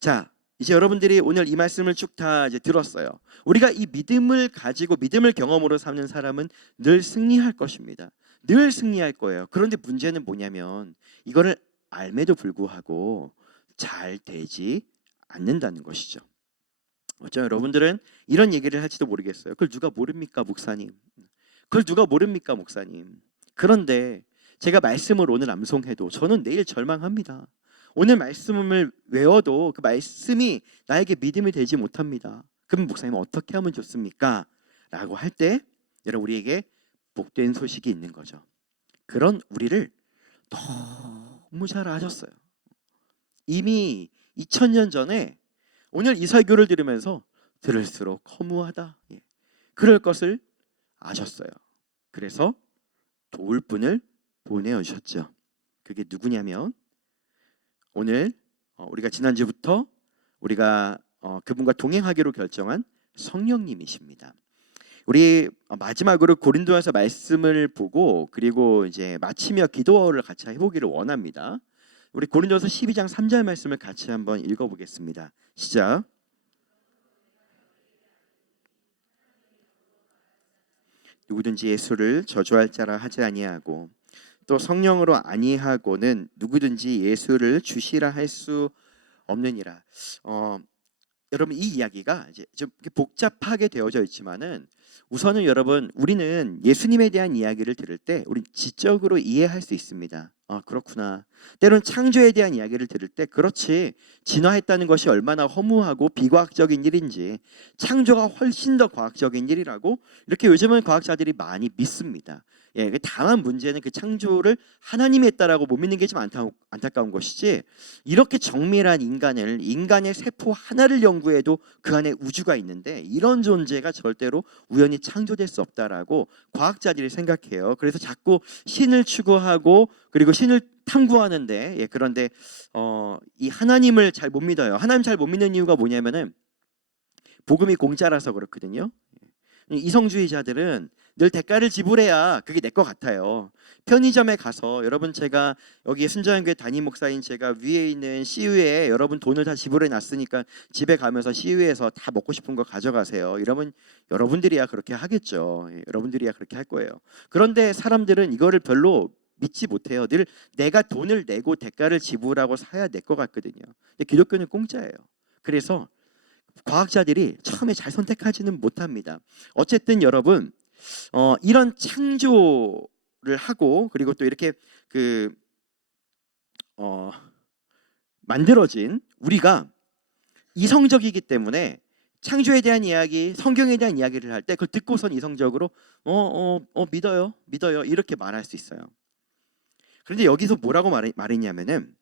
자, 이제 여러분들이 오늘 이 말씀을 쭉 다 이제 들었어요. 우리가 이 믿음을 가지고 믿음을 경험으로 삼는 사람은 늘 승리할 것입니다. 늘 승리할 거예요. 그런데 문제는 뭐냐면 이거를 알매도 불구하고 잘 되지 않는다는 것이죠. 어쩌면 여러분들은 이런 얘기를 할지도 모르겠어요. 그걸 누가 모릅니까, 목사님? 그걸 누가 모릅니까, 목사님? 그런데 제가 말씀을 오늘 암송해도 저는 내일 절망합니다. 오늘 말씀을 외워도 그 말씀이 나에게 믿음이 되지 못합니다. 그럼 목사님 어떻게 하면 좋습니까? 라고 할 때 여러분, 우리에게 복된 소식이 있는 거죠. 그런 우리를 너무 잘 아셨어요. 이미 2000년 전에 오늘 이 설교를 들으면서 들을수록 허무하다, 그럴 것을 아셨어요. 그래서 도울 분을 보내주셨죠. 그게 누구냐면 오늘 우리가 지난주부터 우리가 그분과 동행하기로 결정한 성령님이십니다. 우리 마지막으로 고린도전서 말씀을 보고 그리고 이제 마치며 기도를 같이 해보기를 원합니다. 우리 고린도전서 12장 3절 말씀을 같이 한번 읽어보겠습니다. 시작. 누구든지 예수를 저주할 자라 하지 아니하고 또 성령으로 아니하고는 누구든지 예수를 주시라 할 수 없느니라. 여러분, 이 이야기가 이제 좀 복잡하게 되어져 있지만은 우선은 여러분, 우리는 예수님에 대한 이야기를 들을 때 우리 지적으로 이해할 수 있습니다. 그렇구나. 때론 창조에 대한 이야기를 들을 때 그렇지, 진화했다는 것이 얼마나 허무하고 비과학적인 일인지 창조가 훨씬 더 과학적인 일이라고 이렇게 요즘은 과학자들이 많이 믿습니다. 다만 문제는 그 창조를 하나님이 했다라고 못 믿는 게 좀 안타까운 것이지, 이렇게 정밀한 인간의 세포 하나를 연구해도 그 안에 우주가 있는데 이런 존재가 절대로 우연히 창조될 수 없다라고 과학자들이 생각해요. 그래서 자꾸 신을 추구하고 그리고 신을 탐구하는데, 그런데 이 하나님을 잘 못 믿어요. 하나님 잘 못 믿는 이유가 뭐냐면은 복음이 공짜라서 그렇거든요. 이성주의자들은 늘 대가를 지불해야 그게 내 것 같아요. 편의점에 가서, 여러분, 제가 여기 순자연교회 담임 목사인 제가 위에 있는 CU에 여러분 돈을 다 지불해 놨으니까 집에 가면서 CU에서 다 먹고 싶은 거 가져가세요. 이러면 여러분들이야 그렇게 하겠죠. 여러분들이야 그렇게 할 거예요. 그런데 사람들은 이거를 별로 믿지 못해요. 늘 내가 돈을 내고 대가를 지불하고 사야 될 것 같거든요. 근데 기독교는 공짜예요. 그래서 과학자들이 처음에 잘 선택하지는 못합니다. 어쨌든 여러분, 이런 창조를 하고 그리고 또 이렇게 만들어진 우리가 이성적이기 때문에 창조에 대한 이야기, 성경에 대한 이야기를 할 때 그걸 듣고선 이성적으로 믿어요 이렇게 말할 수 있어요. 그런데 여기서 뭐라고 말했냐면은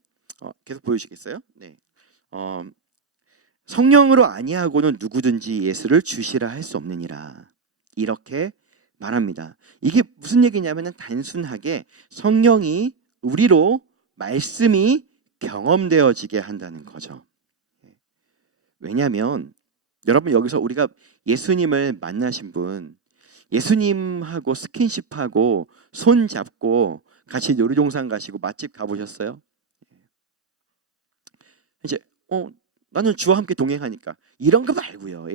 계속 보여주시겠어요? 네. 성령으로 아니하고는 누구든지 예수를 주시라 할 수 없느니라 이렇게 말합니다. 이게 무슨 얘기냐면은 단순하게 성령이 우리로 말씀이 경험되어지게 한다는 거죠. 왜냐하면 여러분 여기서 우리가 예수님을 만나신 분, 예수님하고 스킨십하고 손 잡고 같이 놀이동산 가시고 맛집 가보셨어요? 이제 나는 주와 함께 동행하니까 이런 거 말고요.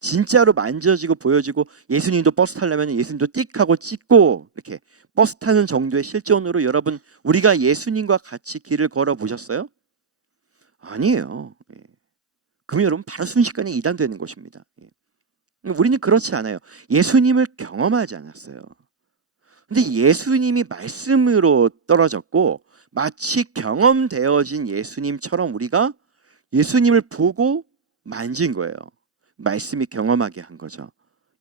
진짜로 만져지고 보여지고 예수님도 버스 타려면 예수님도 띡 하고 찍고 이렇게 버스 타는 정도의 실존으로 여러분 우리가 예수님과 같이 길을 걸어 보셨어요? 아니에요. 그러면 여러분 바로 순식간에 이단되는 것입니다. 우리는 그렇지 않아요. 예수님을 경험하지 않았어요. 근데 예수님이 말씀으로 떨어졌고 마치 경험되어진 예수님처럼 우리가 예수님을 보고 만진 거예요. 말씀이 경험하게 한 거죠.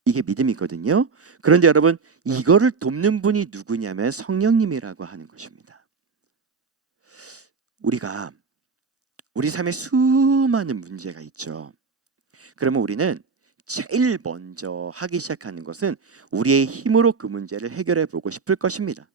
이게 믿음이거든요. 그런데 여러분 이거를 돕는 분이 누구냐면 성령님이라고 하는 것입니다. 우리가 우리 삶에 수많은 문제가 있죠. 그러면 우리는 제일 먼저 하기 시작하는 것은 우리의 힘으로 그 문제를 해결해 보고 싶을 것입니다.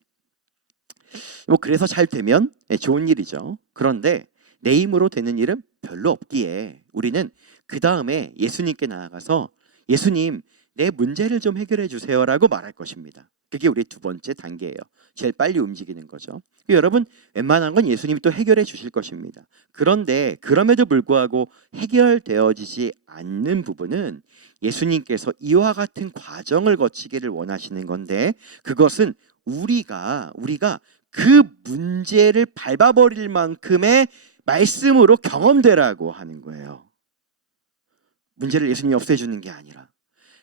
그래서 잘 되면 좋은 일이죠. 그런데 내 힘으로 되는 일은 별로 없기에 우리는 그 다음에 예수님께 나아가서 예수님 내 문제를 좀 해결해 주세요라고 말할 것입니다. 그게 우리 두 번째 단계예요. 제일 빨리 움직이는 거죠. 여러분 웬만한 건 예수님이 또 해결해 주실 것입니다. 그런데 그럼에도 불구하고 해결되어지지 않는 부분은 예수님께서 이와 같은 과정을 거치기를 원하시는 건데 그것은 우리가 그 문제를 밟아버릴 만큼의 말씀으로 경험되라고 하는 거예요. 문제를 예수님이 없애주는 게 아니라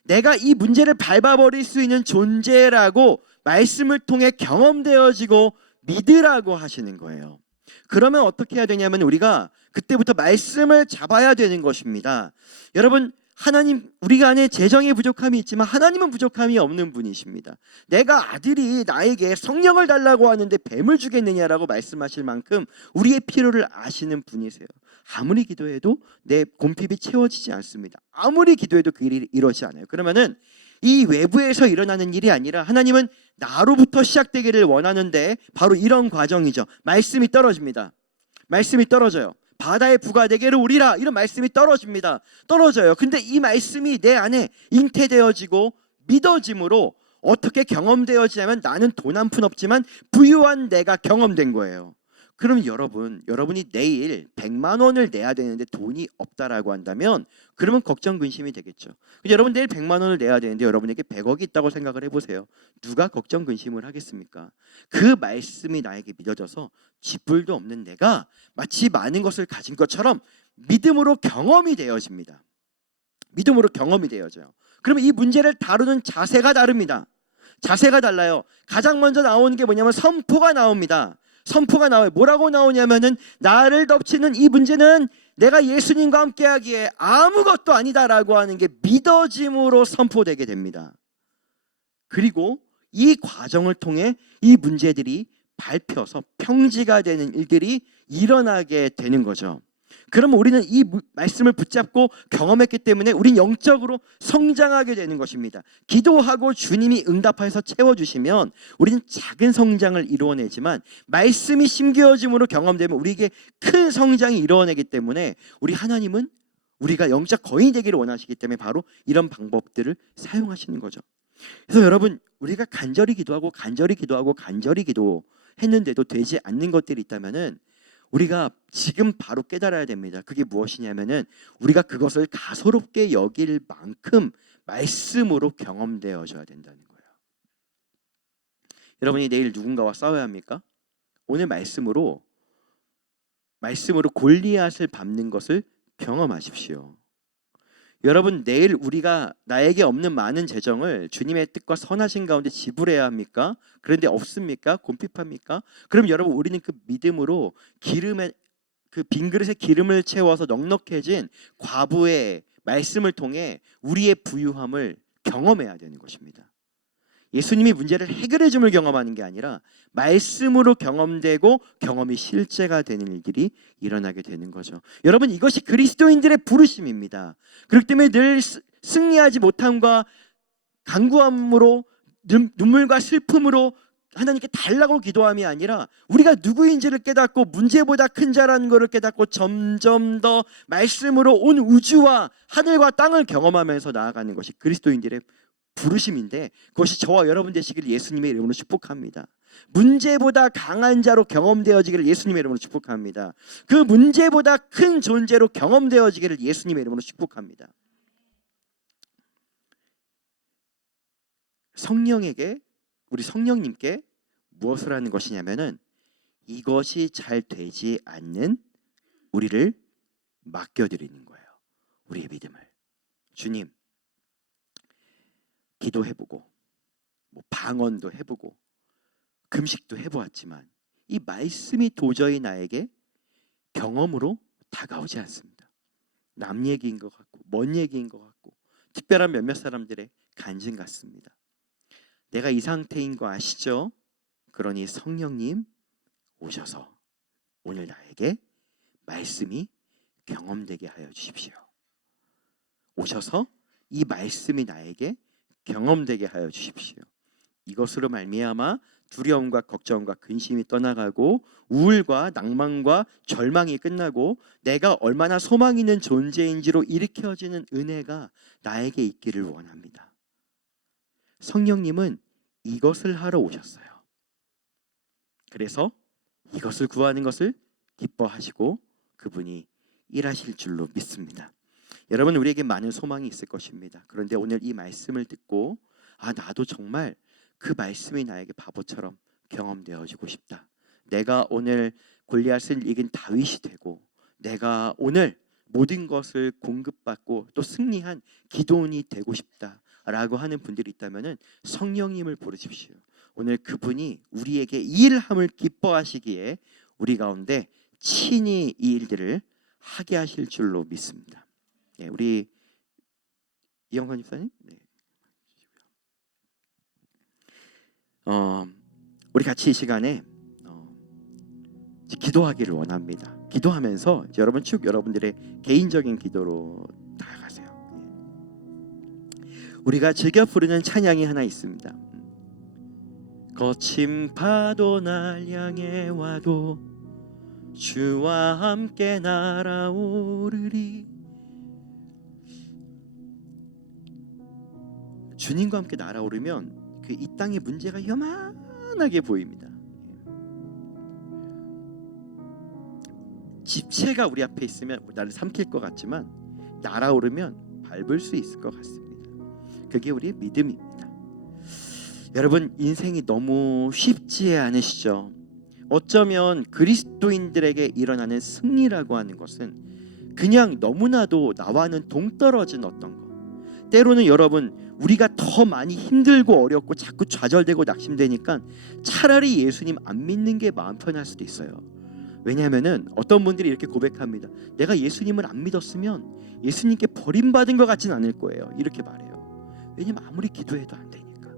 내가 이 문제를 밟아버릴 수 있는 존재라고 말씀을 통해 경험되어지고 믿으라고 하시는 거예요. 그러면 어떻게 해야 되냐면 우리가 그때부터 말씀을 잡아야 되는 것입니다. 여러분 하나님 우리가 안에 재정의 부족함이 있지만 하나님은 부족함이 없는 분이십니다. 내가 아들이 나에게 성령을 달라고 하는데 뱀을 주겠느냐라고 말씀하실 만큼 우리의 필요를 아시는 분이세요. 아무리 기도해도 내 곰핍이 채워지지 않습니다. 아무리 기도해도 그 일이 이러지 않아요. 그러면은 이 외부에서 일어나는 일이 아니라 하나님은 나로부터 시작되기를 원하는데 바로 이런 과정이죠. 말씀이 떨어집니다. 말씀이 떨어져요. 바다의 부가 내게로 오리라 이런 말씀이 떨어집니다. 떨어져요. 근데 이 말씀이 내 안에 잉태되어지고 믿어짐으로 어떻게 경험되어지냐면 나는 돈 한 푼 없지만 부유한 내가 경험된 거예요. 그럼 여러분이 내일 100만 원을 내야 되는데 돈이 없다라고 한다면 그러면 걱정 근심이 되겠죠. 여러분 내일 100만 원을 내야 되는데 여러분에게 100억이 있다고 생각을 해보세요. 누가 걱정 근심을 하겠습니까? 그 말씀이 나에게 믿어져서 쥐뿔도 없는 내가 마치 많은 것을 가진 것처럼 믿음으로 경험이 되어집니다. 믿음으로 경험이 되어져요. 그러면 이 문제를 다루는 자세가 다릅니다. 자세가 달라요. 가장 먼저 나오는 게 뭐냐면 선포가 나옵니다. 선포가 나와요. 뭐라고 나오냐면은 나를 덮치는 이 문제는 내가 예수님과 함께하기에 아무것도 아니다라고 하는 게 믿어짐으로 선포되게 됩니다. 그리고 이 과정을 통해 이 문제들이 밟혀서 평지가 되는 일들이 일어나게 되는 거죠. 그러면 우리는 이 말씀을 붙잡고 경험했기 때문에 우린 영적으로 성장하게 되는 것입니다. 기도하고 주님이 응답하여서 채워주시면 우리는 작은 성장을 이루어내지만 말씀이 심겨짐으로 경험되면 우리에게 큰 성장이 이루어내기 때문에 우리 하나님은 우리가 영적 거인이 되기를 원하시기 때문에 바로 이런 방법들을 사용하시는 거죠. 그래서 여러분 우리가 간절히 기도했는데도 되지 않는 것들이 있다면은 우리가 지금 바로 깨달아야 됩니다. 그게 무엇이냐면은 우리가 그것을 가소롭게 여길 만큼 말씀으로 경험되어져야 된다는 거예요. 여러분이 내일 누군가와 싸워야 합니까? 오늘 말씀으로 골리앗을 밟는 것을 경험하십시오. 여러분 내일 우리가 나에게 없는 많은 재정을 주님의 뜻과 선하신 가운데 지불해야 합니까? 그런데 없습니까? 곰핍합니까? 그럼 여러분 우리는 그 믿음으로 그 빈 그릇에 기름을 채워서 넉넉해진 과부의 말씀을 통해 우리의 부유함을 경험해야 되는 것입니다. 예수님이 문제를 해결해 줌을 경험하는 게 아니라 말씀으로 경험되고 경험이 실제가 되는 일들이 일어나게 되는 거죠. 여러분, 이것이 그리스도인들의 부르심입니다. 그렇기 때문에 늘 승리하지 못함과 간구함으로 눈물과 슬픔으로 하나님께 달라고 기도함이 아니라 우리가 누구인지를 깨닫고 문제보다 큰 자라는 것을 깨닫고 점점 더 말씀으로 온 우주와 하늘과 땅을 경험하면서 나아가는 것이 그리스도인들의 부르심인데, 그것이 저와 여러분 되시기를 예수님의 이름으로 축복합니다. 문제보다 강한 자로 경험되어지기를 예수님의 이름으로 축복합니다. 그 문제보다 큰 존재로 경험되어지기를 예수님의 이름으로 축복합니다. 성령에게, 우리 성령님께 무엇을 하는 것이냐면은 이것이 잘 되지 않는 우리를 맡겨드리는 거예요. 우리의 믿음을. 주님, 기도해보고 방언도 해보고 금식도 해보았지만 이 말씀이 도저히 나에게 경험으로 다가오지 않습니다. 남 얘기인 것 같고 먼 얘기인 것 같고 특별한 몇몇 사람들의 간증 같습니다. 내가 이 상태인 거 아시죠? 그러니 성령님 오셔서 오늘 나에게 말씀이 경험되게 하여 주십시오. 오셔서 이 말씀이 나에게 경험되게 하여 주십시오. 이것으로 말미암아 두려움과 걱정과 근심이 떠나가고 우울과 낭만과 절망이 끝나고 내가 얼마나 소망 있는 존재인지로 일으켜지는 은혜가 나에게 있기를 원합니다. 성령님은 이것을 하러 오셨어요. 그래서 이것을 구하는 것을 기뻐하시고 그분이 일하실 줄로 믿습니다. 여러분, 우리에게 많은 소망이 있을 것입니다. 그런데 오늘 이 말씀을 듣고 나도 정말 그 말씀이 나에게 바보처럼 경험되어지고 싶다. 내가 오늘 골리앗을 이긴 다윗이 되고 내가 오늘 모든 것을 공급받고 또 승리한 기도원이 되고 싶다라고 하는 분들이 있다면 성령님을 부르십시오. 오늘 그분이 우리에게 이 일함을 기뻐하시기에 우리 가운데 친히 이 일들을 하게 하실 줄로 믿습니다. 네, 우리 이영환 집사님, 네. 우리 같이 이 시간에 기도하기를 원합니다. 기도하면서 여러분 쭉 여러분들의 개인적인 기도로 나아가세요. 우리가 즐겨 부르는 찬양이 하나 있습니다. 거친 파도 날 향해 와도 주와 함께 날아오르리. 주님과 함께 날아오르면 그 이 땅의 문제가 요만하게 보입니다. 집체가 우리 앞에 있으면 나를 삼킬 것 같지만 날아오르면 밟을 수 있을 것 같습니다. 그게 우리의 믿음입니다. 여러분, 인생이 너무 쉽지 않으시죠? 어쩌면 그리스도인들에게 일어나는 승리라고 하는 것은 그냥 너무나도 나와는 동떨어진 어떤 것, 때로는 여러분 우리가 더 많이 힘들고 어렵고 자꾸 좌절되고 낙심되니까 차라리 예수님 안 믿는 게 마음 편할 수도 있어요. 왜냐하면은 어떤 분들이 이렇게 고백합니다. 내가 예수님을 안 믿었으면 예수님께 버림받은 것 같진 않을 거예요. 이렇게 말해요. 왜냐면 아무리 기도해도 안 되니까.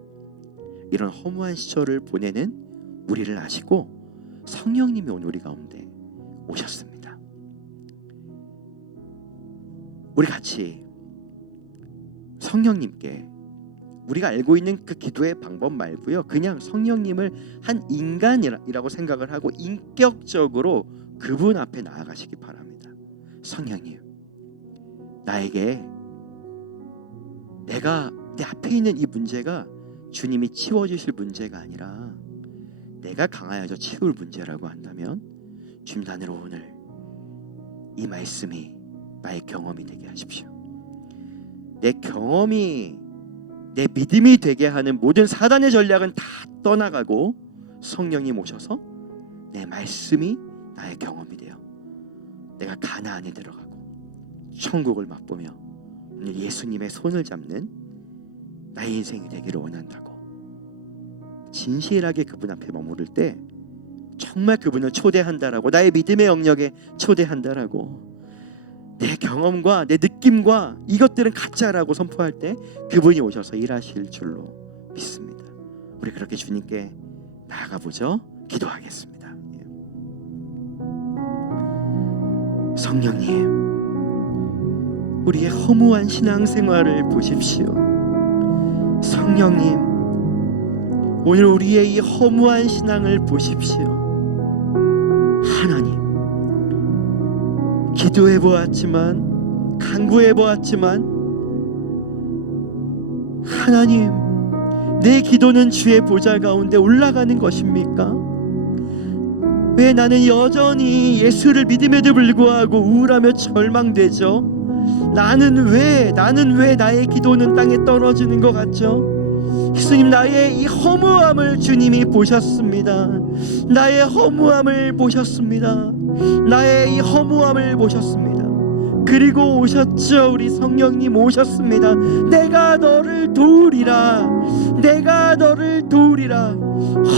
이런 허무한 시절을 보내는 우리를 아시고 성령님이 오늘 우리 가운데 오셨습니다. 우리 같이 성령님께 우리가 알고 있는 그 기도의 방법 말고요, 그냥 성령님을 한 인간이라고 생각을 하고 인격적으로 그분 앞에 나아가시기 바랍니다. 성령님, 나에게 내가 내 앞에 있는 이 문제가 주님이 치워주실 문제가 아니라 내가 강하여져 치울 문제라고 한다면 주님, 나는 오늘 이 말씀이 나의 경험이 되게 하십시오. 내 경험이 내 믿음이 되게 하는 모든 사단의 전략은 다 떠나가고 성령님 오셔서 내 말씀이 나의 경험이 되어 내가 가나안에 들어가고 천국을 맛보며 오늘 예수님의 손을 잡는 나의 인생이 되기를 원한다고 진실하게 그분 앞에 머무를 때 정말 그분을 초대한다라고, 나의 믿음의 영역에 초대한다라고, 내 경험과 내 느낌과 이것들은 가짜라고 선포할 때 그분이 오셔서 일하실 줄로 믿습니다. 우리 그렇게 주님께 나아가보죠. 기도하겠습니다. 성령님, 우리의 허무한 신앙생활을 보십시오. 성령님, 오늘 우리의 이 허무한 신앙을 보십시오. 하나님, 기도해 보았지만, 간구해 보았지만, 하나님, 내 기도는 주의 보좌 가운데 올라가는 것입니까? 왜 나는 여전히 예수를 믿음에도 불구하고 우울하며 절망되죠? 나는 왜 나의 기도는 땅에 떨어지는 것 같죠? 예수님, 나의 이 허무함을 주님이 보셨습니다. 나의 허무함을 보셨습니다. 나의 이 허무함을 보셨습니다. 그리고 오셨죠. 우리 성령님 오셨습니다. 내가 너를 도우리라. 내가 너를 도우리라.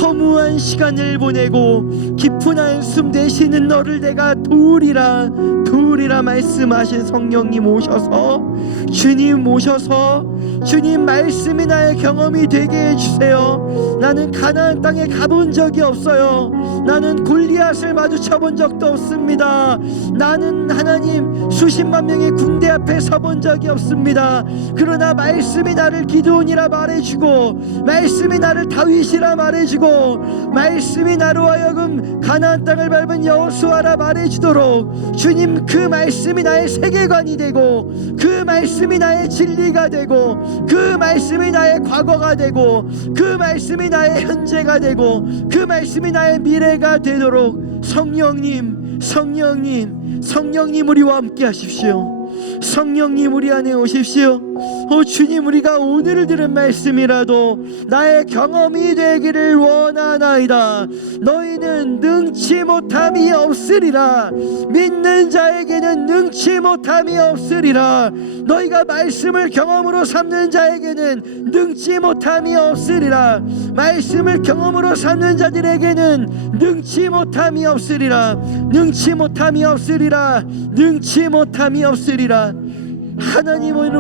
허무한 시간을 보내고 깊은 한숨 되시는 너를 내가 도우리라. 도우리라 말씀하신 성령님 오셔서, 주님 오셔서 주님 말씀이 나의 경험이 되게 해주세요. 나는 가나안 땅에 가본 적이 없어요. 나는 골리앗을 마주쳐본 적도 없습니다. 나는 하나님 수십만 명의 군대 앞에 서본 적이 없습니다. 그러나 말씀이 나를 기드온이라 말해주고, 말씀이 나를 다윗이라 말해주고, 말씀이 나로 하여금 가나안 땅을 밟은 여호수아라 말해주도록, 주님 그 말씀이 나의 세계관이 되고, 그 말씀이 나의 진리가 되고, 그 말씀이 나의 과거가 되고, 그 말씀이 나의 현재가 되고, 그 말씀이 나의 미래가 되도록 성령님, 성령님, 성령님 우리와 함께 하십시오. 성령님 우리 안에 오십시오. 주님, 우리가 오늘 들은 말씀이라도 나의 경험이 되기를 원하나이다. 너희는 능치 못함이 없으리라. 믿는 자에게는 능치 못함이 없으리라. 너희가 말씀을 경험으로 삼는 자에게는 능치 못함이 없으리라. 말씀을 경험으로 삼는 자들에게는 능치 못함이 없으리라. 능치 못함이 없으리라. 능치 못함이 없으리라. 하나님은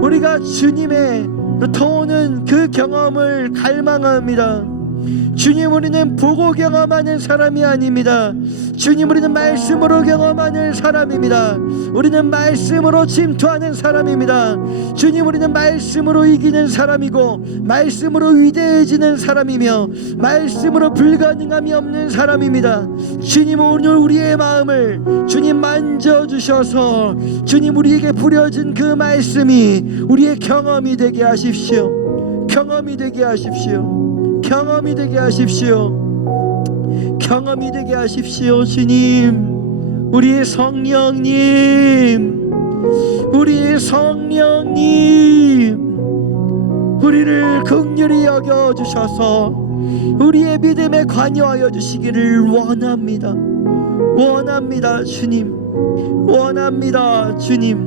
우리가 주님의 더오는 그 경험을 갈망합니다. 주님, 우리는 보고 경험하는 사람이 아닙니다. 주님, 우리는 말씀으로 경험하는 사람입니다. 우리는 말씀으로 침투하는 사람입니다. 주님, 우리는 말씀으로 이기는 사람이고, 말씀으로 위대해지는 사람이며, 말씀으로 불가능함이 없는 사람입니다. 주님, 오늘 우리의 마음을 주님 만져주셔서 주님 우리에게 부려진 그 말씀이 우리의 경험이 되게 하십시오. 경험이 되게 하십시오. 경험이 되게 하십시오. 경험이 되게 하십시오. 주님, 우리의 성령님, 우리의 성령님, 우리를 긍휼히 여겨주셔서 우리의 믿음에 관여하여 주시기를 원합니다. 원합니다. 주님, 원합니다. 주님,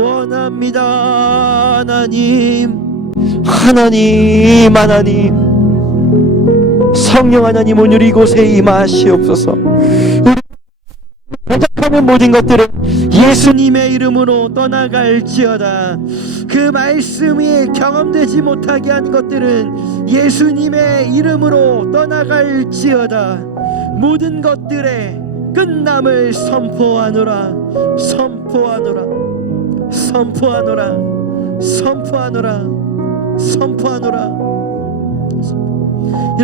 원합니다. 하나님, 하나님, 하나님, 성령 하나님, 오늘 이곳에 임하시옵소서. 생각하는 모든 것들은 예수님의 이름으로 떠나갈지어다. 그 말씀이 경험되지 못하게 한 것들은 예수님의 이름으로 떠나갈지어다. 모든 것들의 끝남을 선포하노라. 선포하노라. 선포하노라. 선포하노라. 선포하노라.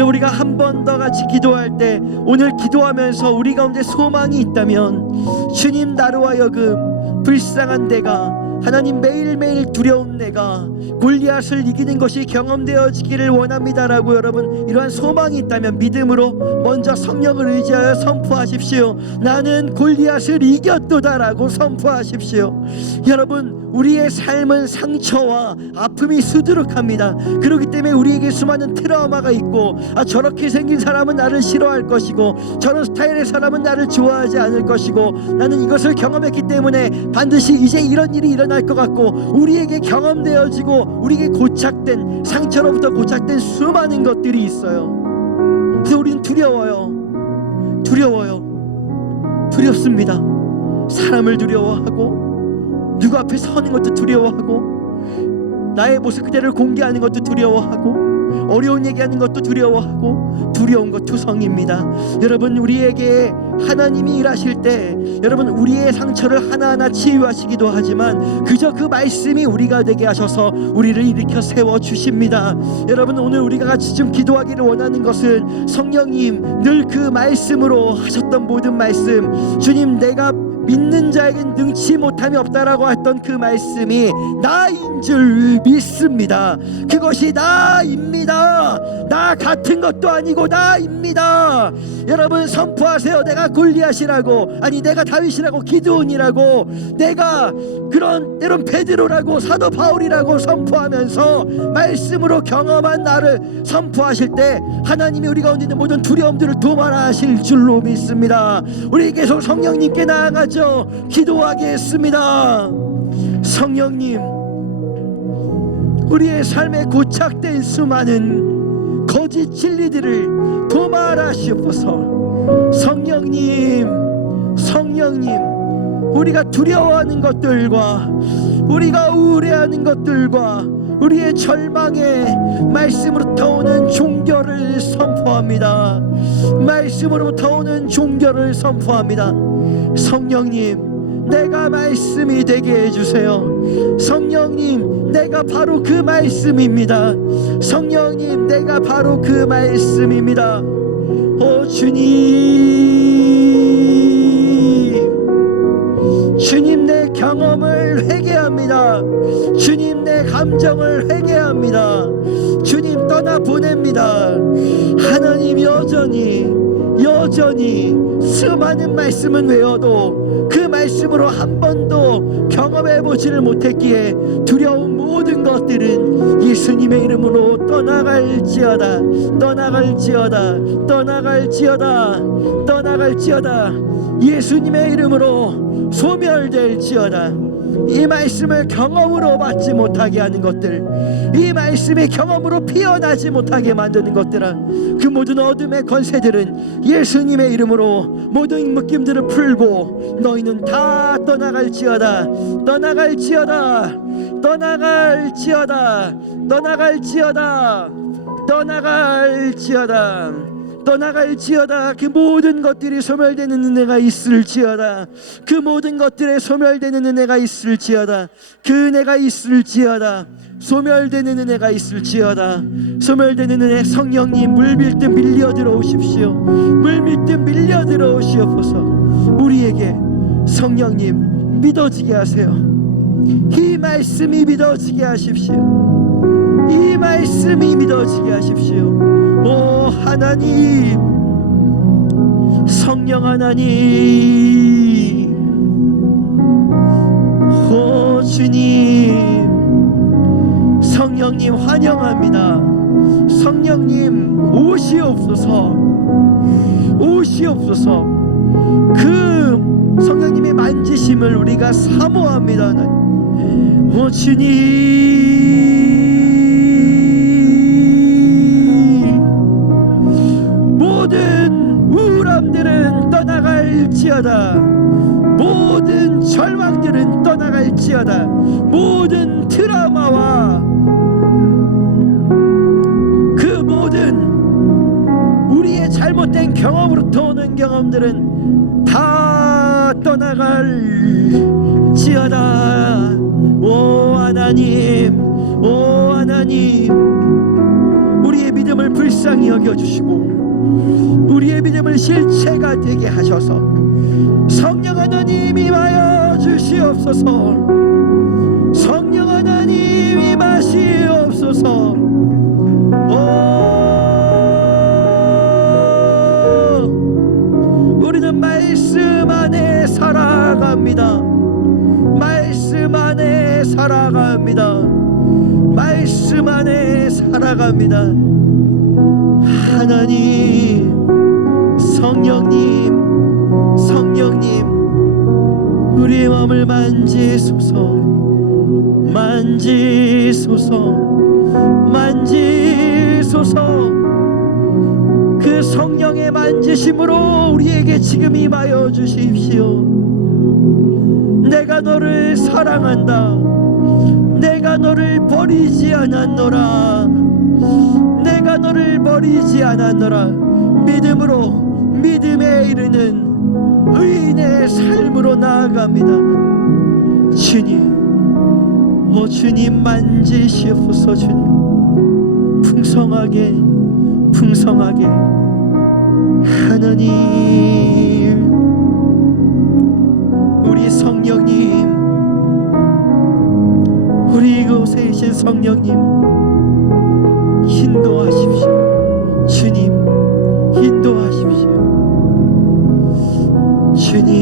우리가 한 번 더 같이 기도할 때, 오늘 기도하면서 우리 가운데 소망이 있다면, 주님, 나로 하여금 불쌍한 내가, 하나님 매일매일 두려운 내가 골리앗을 이기는 것이 경험되어지기를 원합니다라고 여러분 이러한 소망이 있다면 믿음으로 먼저 성령을 의지하여 선포하십시오. 나는 골리앗을 이겼도다라고 선포하십시오. 여러분, 우리의 삶은 상처와 아픔이 수두룩합니다. 그렇기 때문에 우리에게 수많은 트라우마가 있고, 저렇게 생긴 사람은 나를 싫어할 것이고, 저런 스타일의 사람은 나를 좋아하지 않을 것이고, 나는 이것을 경험했기 때문에 반드시 이제 이런 일이 일어날 것 같고, 우리에게 경험되어지고 우리에게 고착된, 상처로부터 고착된 수많은 것들이 있어요. 그래서 우리는 두렵습니다. 사람을 두려워하고 누구 앞에 서는 것도 두려워하고 나의 모습 그대를 공개하는 것도 두려워하고 어려운 얘기하는 것도 두려워하고 두려운 것 투성입니다. 여러분, 우리에게 하나님이 일하실 때 여러분 우리의 상처를 하나하나 치유하시기도 하지만 그저 그 말씀이 우리가 되게 하셔서 우리를 일으켜 세워주십니다. 여러분, 오늘 우리가 같이 좀 기도하기를 원하는 것은 성령님 늘 그 말씀으로 하셨던 모든 말씀, 주님 내가 믿는 자에겐 능치 못함이 없다라고 했던 그 말씀이 나인 줄 믿습니다. 그것이 나입니다. 나 같은 것도 아니고 나입니다. 여러분 선포하세요. 내가 골리앗이라고, 아니 내가 다윗이라고, 기드온이라고, 내가 그런 때론 베드로라고, 사도 바울이라고 선포하면서 말씀으로 경험한 나를 선포하실 때 하나님이 우리 가운데 있는 모든 두려움들을 도말하실 줄로 믿습니다. 우리 계속 성령님께 나아가죠. 기도하겠습니다. 성령님, 우리의 삶에 고착된 수많은 거짓 진리들을 도말하시옵소서. 성령님, 우리가 두려워하는 것들과 우리가 우울해하는 것들과 우리의 절망에 말씀으로부터 오는 종교를 선포합니다. 말씀으로부터 오는 종교를 선포합니다. 성령님, 내가 말씀이 되게 해주세요. 성령님, 내가 바로 그 말씀입니다. 성령님, 내가 바로 그 말씀입니다. 오 주님, 내 경험을 회개합니다. 주님, 내 감정을 회개합니다. 주님, 떠나보냅니다. 하나님, 여전히 수많은 말씀은 외워도 그 말씀으로 한 번도 경험해보지를 못했기에 두려운 모든 것들은 예수님의 이름으로 떠나갈지어다. 예수님의 이름으로 소멸될지어다. 이 말씀을 경험으로 받지 못하게 하는 것들, 이 말씀이 경험으로 피어나지 못하게 만드는 것들은 그 모든 어둠의 권세들은 예수님의 이름으로 모든 묶임들을 풀고 너희는 다 떠나갈지어다. 그 모든 것들이 소멸되는 은혜가 있을지어다. 그 모든 것들에 소멸되는 은혜가 있을지어다. 그 은혜가 있을지어다. 소멸되는 은혜가 있을지어다. 소멸되는 은혜, 성령님 물밀듯 밀려들어오십시오. 물밀듯 밀려들어오시옵소서. 우리에게 성령님 믿어지게 하세요. 이 말씀이 믿어지게 하십시오. 이 말씀이 믿어지게 하십시오. 오 하나님, 성령 하나님, 오 주님, 성령님 환영합니다. 성령님 오시옵소서. 그 성령님의 만지심을 우리가 사모합니다. 하나님, 오 주님, 모든 우울함들은 떠나갈지어다. 모든 절망들은 떠나갈지어다. 모든 트라우마와 그 모든 우리의 잘못된 경험으로부터 오는 경험들은 다 떠나갈지어다. 오 하나님, 우리의 믿음을 불쌍히 여겨주시고 우리의 믿음을 실체가 되게 하셔서 성령 하나님 임하여 주시옵소서. 성령 하나님 임하시옵소서. 우리는 말씀 안에 살아갑니다. 말씀 안에 살아갑니다. 하나님, 성령님, 우리의 마음을 만지소서. 그 성령의 만지심으로 우리에게 지금 임하여 주십시오. 내가 너를 사랑한다. 내가 너를 버리지 않았노라. 내가 너를 버리지 않았노라. 믿음으로, 믿음에 이르는 의인의 삶으로 나아갑니다. 주님, 주님 만지시옵소서. 주님, 풍성하게 풍성하게 하나님, 우리 성령님, 우리 이곳에 계신 성령님 인도하십시오. 주님 인도하십시오. 주님,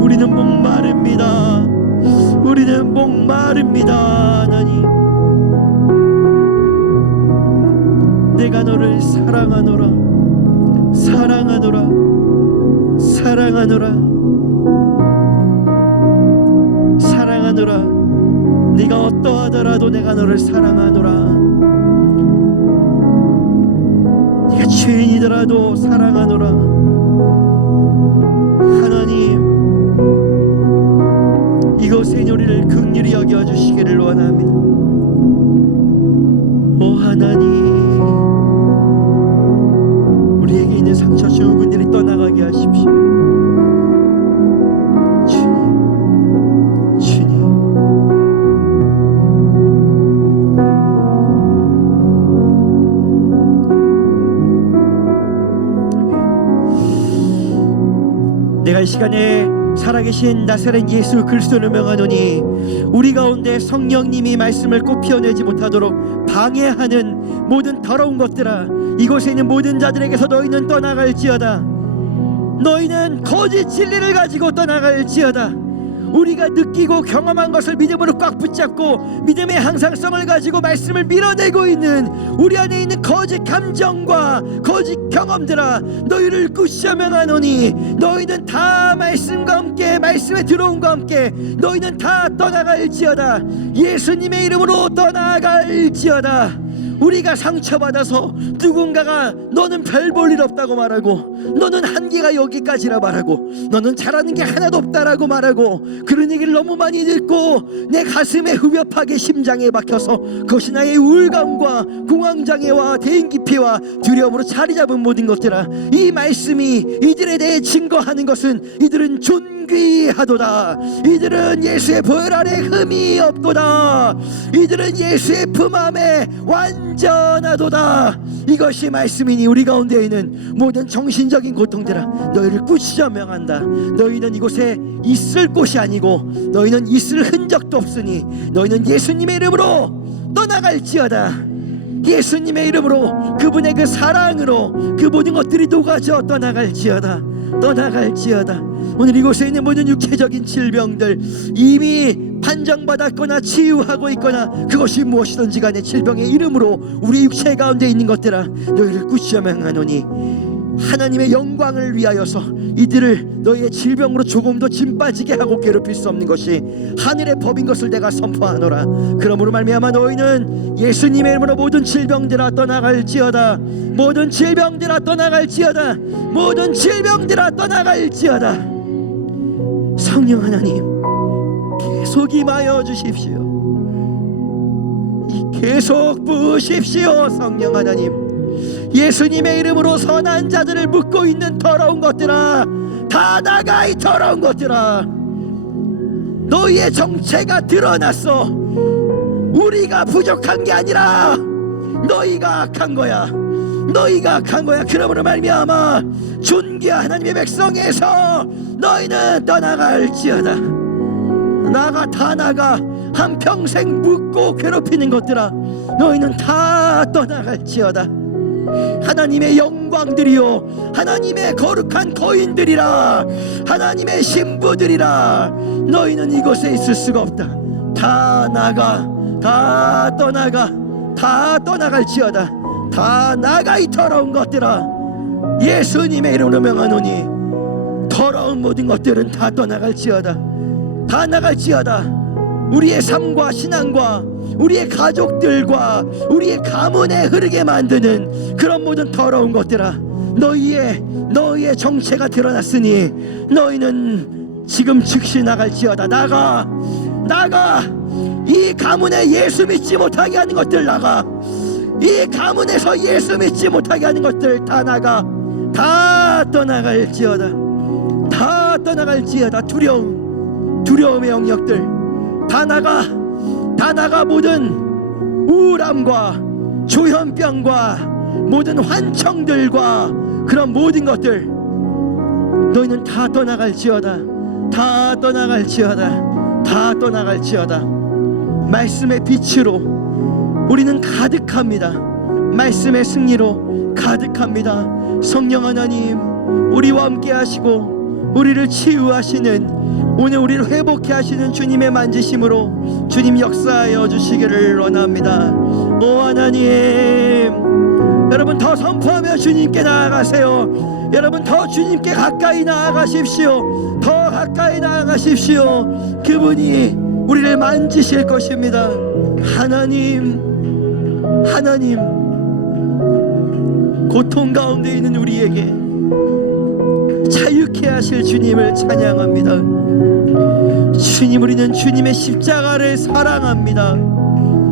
우리는 목마릅니다. 우리는 목마릅니다. 하나님, 내가 너를 사랑하노라. 사랑하노라. 사랑하노라. 사랑하노라. 네가 어떠하더라도 내가 너를 사랑하노라. 네가 죄인이더라도 사랑하노라. 하나님, 이곳에 우리를 긍휼히 여겨주시기를 원합니다. 오 하나님, 우리에게 있는 상처 증후군들이 떠나가게 하십시오. 주님, 주님, 내가 이 시간에 살아계신 나사렛 예수 그리스도를 명하노니 우리 가운데 성령님이 말씀을 꼭 피워내지 못하도록 방해하는 모든 더러운 것들아, 이곳에 있는 모든 자들에게서 너희는 떠나갈지어다. 너희는 거짓 진리를 가지고 떠나갈지어다. 우리가 느끼고 경험한 것을 믿음으로 꽉 붙잡고 믿음의 항상성을 가지고 말씀을 밀어내고 있는 우리 안에 있는 거짓 감정과 거짓 경험들아, 너희를 꾸짖어 명하노니 너희는 다 말씀과 함께, 말씀에 들어옴과 함께 너희는 다 떠나갈지어다. 예수님의 이름으로 떠나갈지어다. 우리가 상처받아서 누군가가 너는 별 볼 일 없다고 말하고, 너는 한계가 여기까지라 말하고, 너는 잘하는 게 하나도 없다라고 말하고, 그런 얘기를 너무 많이 듣고 내 가슴에 후벼파게 심장에 박혀서 그것이 나의 우울감과 공황장애와 대인기피와 두려움으로 자리 잡은 모든 것들아, 이 말씀이 이들에 대해 증거하는 것은 이들은 존귀하도다. 이들은 예수의 보혈 아래 흠이 없도다. 이들은 예수의 품 안에 완전하도다. 이것이 말씀이니 우리 가운데 있는 모든 정신적인 고통들아, 너희를 꾸짖어 명한다. 너희는 이곳에 있을 곳이 아니고 너희는 있을 흔적도 없으니 너희는 예수님의 이름으로 떠나갈지어다. 예수님의 이름으로, 그분의 그 사랑으로 그 모든 것들이 녹아져 떠나갈지어다. 떠나갈지어다. 오늘 이곳에 있는 모든 육체적인 질병들, 이미 판정받았거나 치유하고 있거나 그것이 무엇이든지 간에 질병의 이름으로 우리 육체 가운데 있는 것들아, 너희를 꾸짖어 명하노니 하나님의 영광을 위하여서 이들을 너희의 질병으로 조금도 짐 빠지게 하고 괴롭힐 수 없는 것이 하늘의 법인 것을 내가 선포하노라. 그러므로 말미암아 너희는 예수님의 이름으로 모든 질병들아 떠나갈지어다. 모든 질병들아 떠나갈지어다. 모든 질병들아 떠나갈지어다. 성령 하나님, 계속 임하여 주십시오. 계속 부으십시오. 성령 하나님, 예수님의 이름으로 선한 자들을 묶고 있는 더러운 것들아, 다 나가. 이 더러운 것들아, 너희의 정체가 드러났어. 우리가 부족한 게 아니라 너희가 악한 거야. 너희가 악한 거야. 그러므로 말미암아 존귀한 하나님의 백성에서 너희는 떠나갈지어다. 나가, 다 나가. 한평생 묻고 괴롭히는 것들아, 너희는 다 떠나갈지어다. 하나님의 영광들이요, 하나님의 거룩한 거인들이라, 하나님의 신부들이라, 너희는 이곳에 있을 수가 없다. 다 나가, 다 떠나가, 다 떠나갈지어다. 다 나가. 이 더러운 것들아, 예수님의 이름으로 명하노니 더러운 모든 것들은 다 떠나갈지어다. 다 나갈지어다. 우리의 삶과 신앙과 우리의 가족들과 우리의 가문에 흐르게 만드는 그런 모든 더러운 것들아, 너희의 정체가 드러났으니 너희는 지금 즉시 나갈지어다. 나가. 이 가문에 예수 믿지 못하게 하는 것들 나가. 이 가문에서 예수 믿지 못하게 하는 것들 다 나가. 다 떠나갈지어다. 다 떠나갈지어다. 두려움의 영역들 다 나가. 모든 우울함과 조현병과 모든 환청들과 그런 모든 것들 너희는 다 떠나갈지어다. 다 떠나갈지어다. 말씀의 빛으로 우리는 가득합니다. 말씀의 승리로 가득합니다. 성령 하나님, 우리와 함께 하시고 우리를 치유하시는, 오늘 우리를 회복해 하시는 주님의 만지심으로 주님 역사하여 주시기를 원합니다. 오 하나님, 여러분 더 선포하며 주님께 나아가세요. 여러분 더 주님께 가까이 나아가십시오. 더 가까이 나아가십시오. 그분이 우리를 만지실 것입니다. 하나님, 고통 가운데 있는 우리에게 자유케 하실 주님을 찬양합니다. 주님, 우리는 주님의 십자가를 사랑합니다.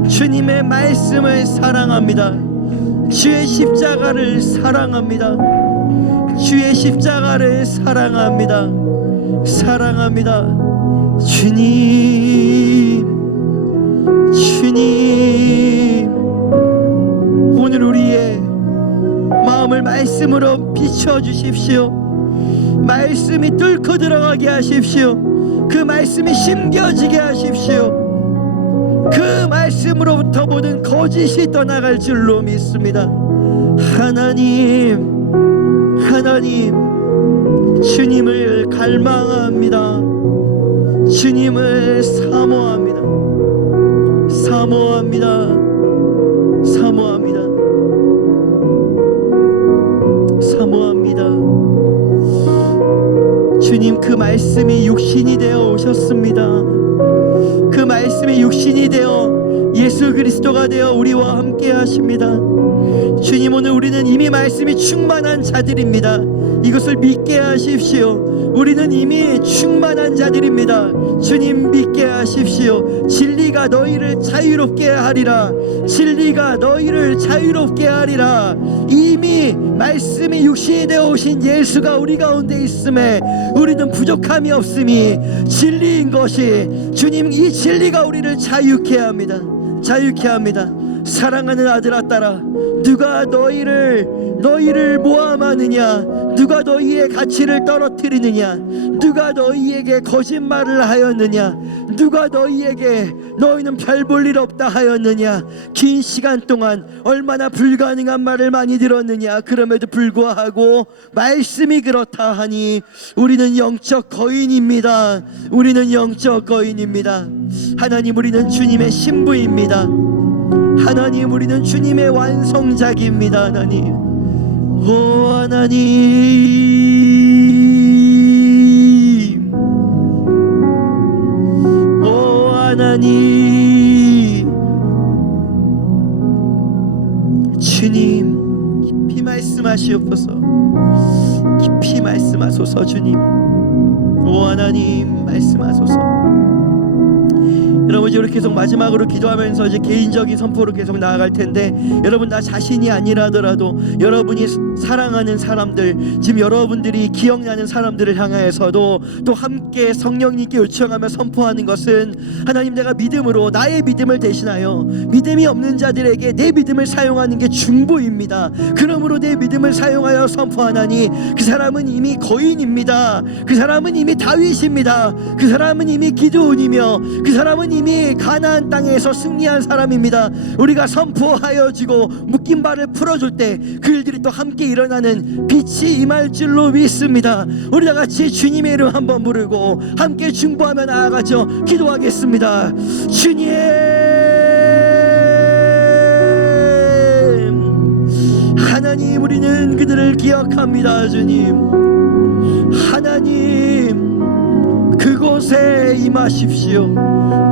주님의 말씀을 사랑합니다. 주의 십자가를 사랑합니다. 주의 십자가를 사랑합니다. 주님, 오늘 우리의 마음을 말씀으로 비춰주십시오. 말씀이 뚫고 들어가게 하십시오. 그 말씀이 심겨지게 하십시오. 그 말씀으로부터 모든 거짓이 떠나갈 줄로 믿습니다. 하나님, 주님을 갈망합니다. 주님을 사모합니다. 주님, 그 말씀이 육신이 되어 오셨습니다. 그 말씀이 육신이 되어 예수 그리스도가 되어 우리와 함께 하십니다. 주님, 오늘 우리는 이미 말씀이 충만한 자들입니다. 이것을 믿게 하십시오. 우리는 이미 충만한 자들입니다. 주님, 믿게 하십시오. 진리가 너희를 자유롭게 하리라. 이미 말씀이 육신이 되어 오신 예수가 우리 가운데 있음에 우리는 부족함이 없음이 진리인 것이, 주님, 이 진리가 우리를 자유케 합니다. 사랑하는 아들아 딸아, 누가 너희를 모함하느냐? 누가 너희의 가치를 떨어뜨리느냐? 누가 너희에게 거짓말을 하였느냐? 누가 너희에게 너희는 별 볼 일 없다 하였느냐? 긴 시간 동안 얼마나 불가능한 말을 많이 들었느냐? 그럼에도 불구하고 말씀이 그렇다 하니 우리는 영적 거인입니다. 하나님, 우리는 주님의 신부입니다. 하나님, 우리는 주님의 완성작입니다. 하나님, 오 하나님, 주님, 깊이 말씀하시옵소서. 깊이 말씀하소서. 주님, 오 하나님, 말씀하소서. 여러분, 이제 우리 계속 마지막으로 기도하면서 이제 개인적인 선포로 계속 나아갈 텐데, 여러분 나 자신이 아니라더라도 여러분이 사랑하는 사람들, 지금 여러분들이 기억나는 사람들을 향하여서도 또 함께 성령님께 요청하며 선포하는 것은, 하나님, 내가 믿음으로 나의 믿음을 대신하여 믿음이 없는 자들에게 내 믿음을 사용하는 게 중보입니다. 그러므로 내 믿음을 사용하여 선포하나니 그 사람은 이미 거인입니다. 그 사람은 이미 다윗입니다. 그 사람은 이미 기드온이며 그 사람은 이미 가나안 땅에서 승리한 사람입니다. 우리가 선포하여 주고 묶인 발을 풀어줄 때 그 일들이 또 함께 일어나는 빛이 임할 줄로 믿습니다. 우리 다 같이 주님의 이름 한번 부르고 함께 중보하며 나아가죠. 기도하겠습니다. 주님, 하나님, 우리는 그들을 기억합니다. 주님, 하나님, 그곳에 임하십시오.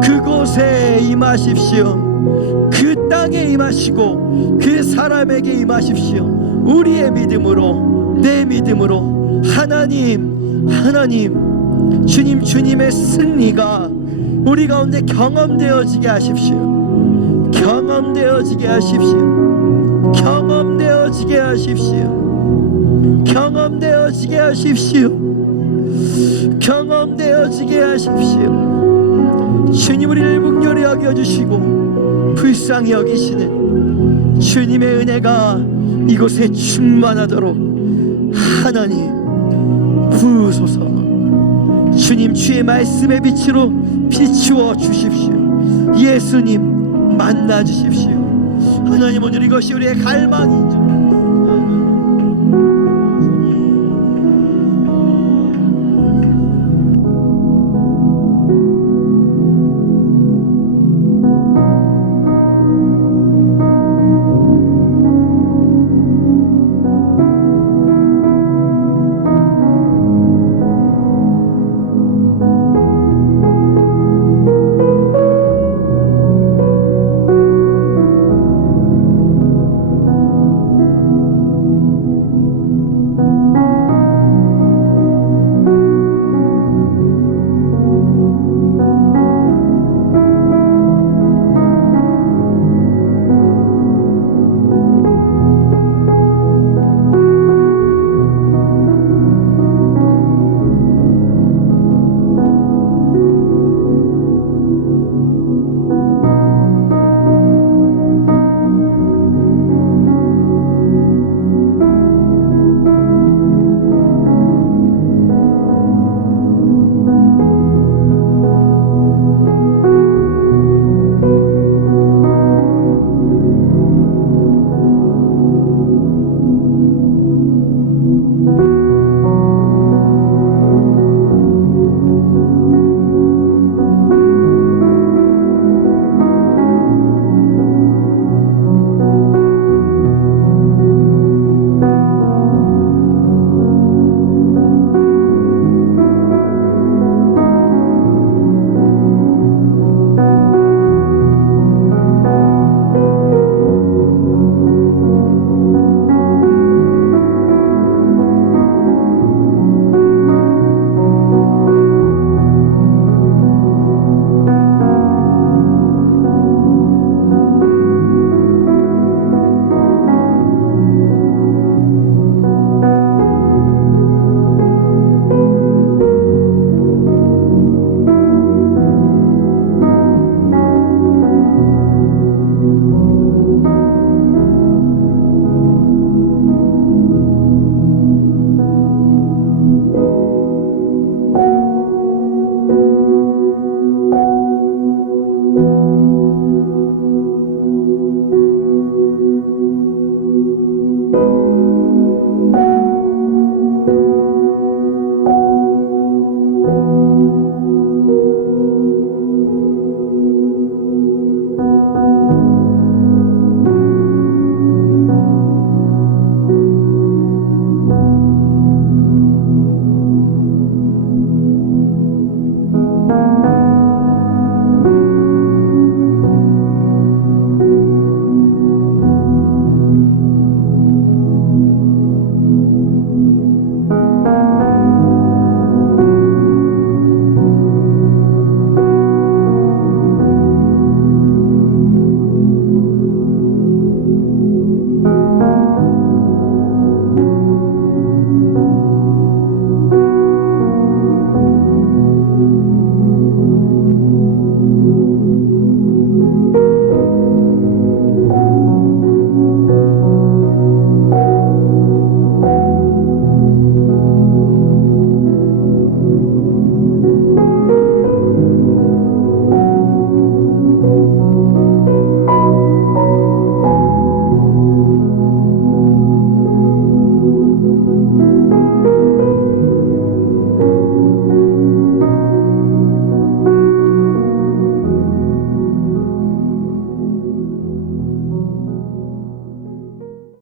그곳에 임하십시오. 그 땅에 임하시고 그 사람에게 임하십시오. 우리의 믿음으로, 내 믿음으로 하나님, 주님의 승리가 우리 가운데 경험되어지게 하십시오. 경험되어지게 하십시오. 경험되어지게 하십시오. 경험되어지게 하십시오. 경험되어지게 하십시오. 주님 우리를 극렬히 여겨주시고 불쌍히 여기시는 주님의 은혜가 이곳에 충만하도록 하나님 부으소서. 주님 주의 말씀의 빛으로 비추어 주십시오. 예수님 만나 주십시오. 하나님 오늘 이것이 우리의 갈망이죠.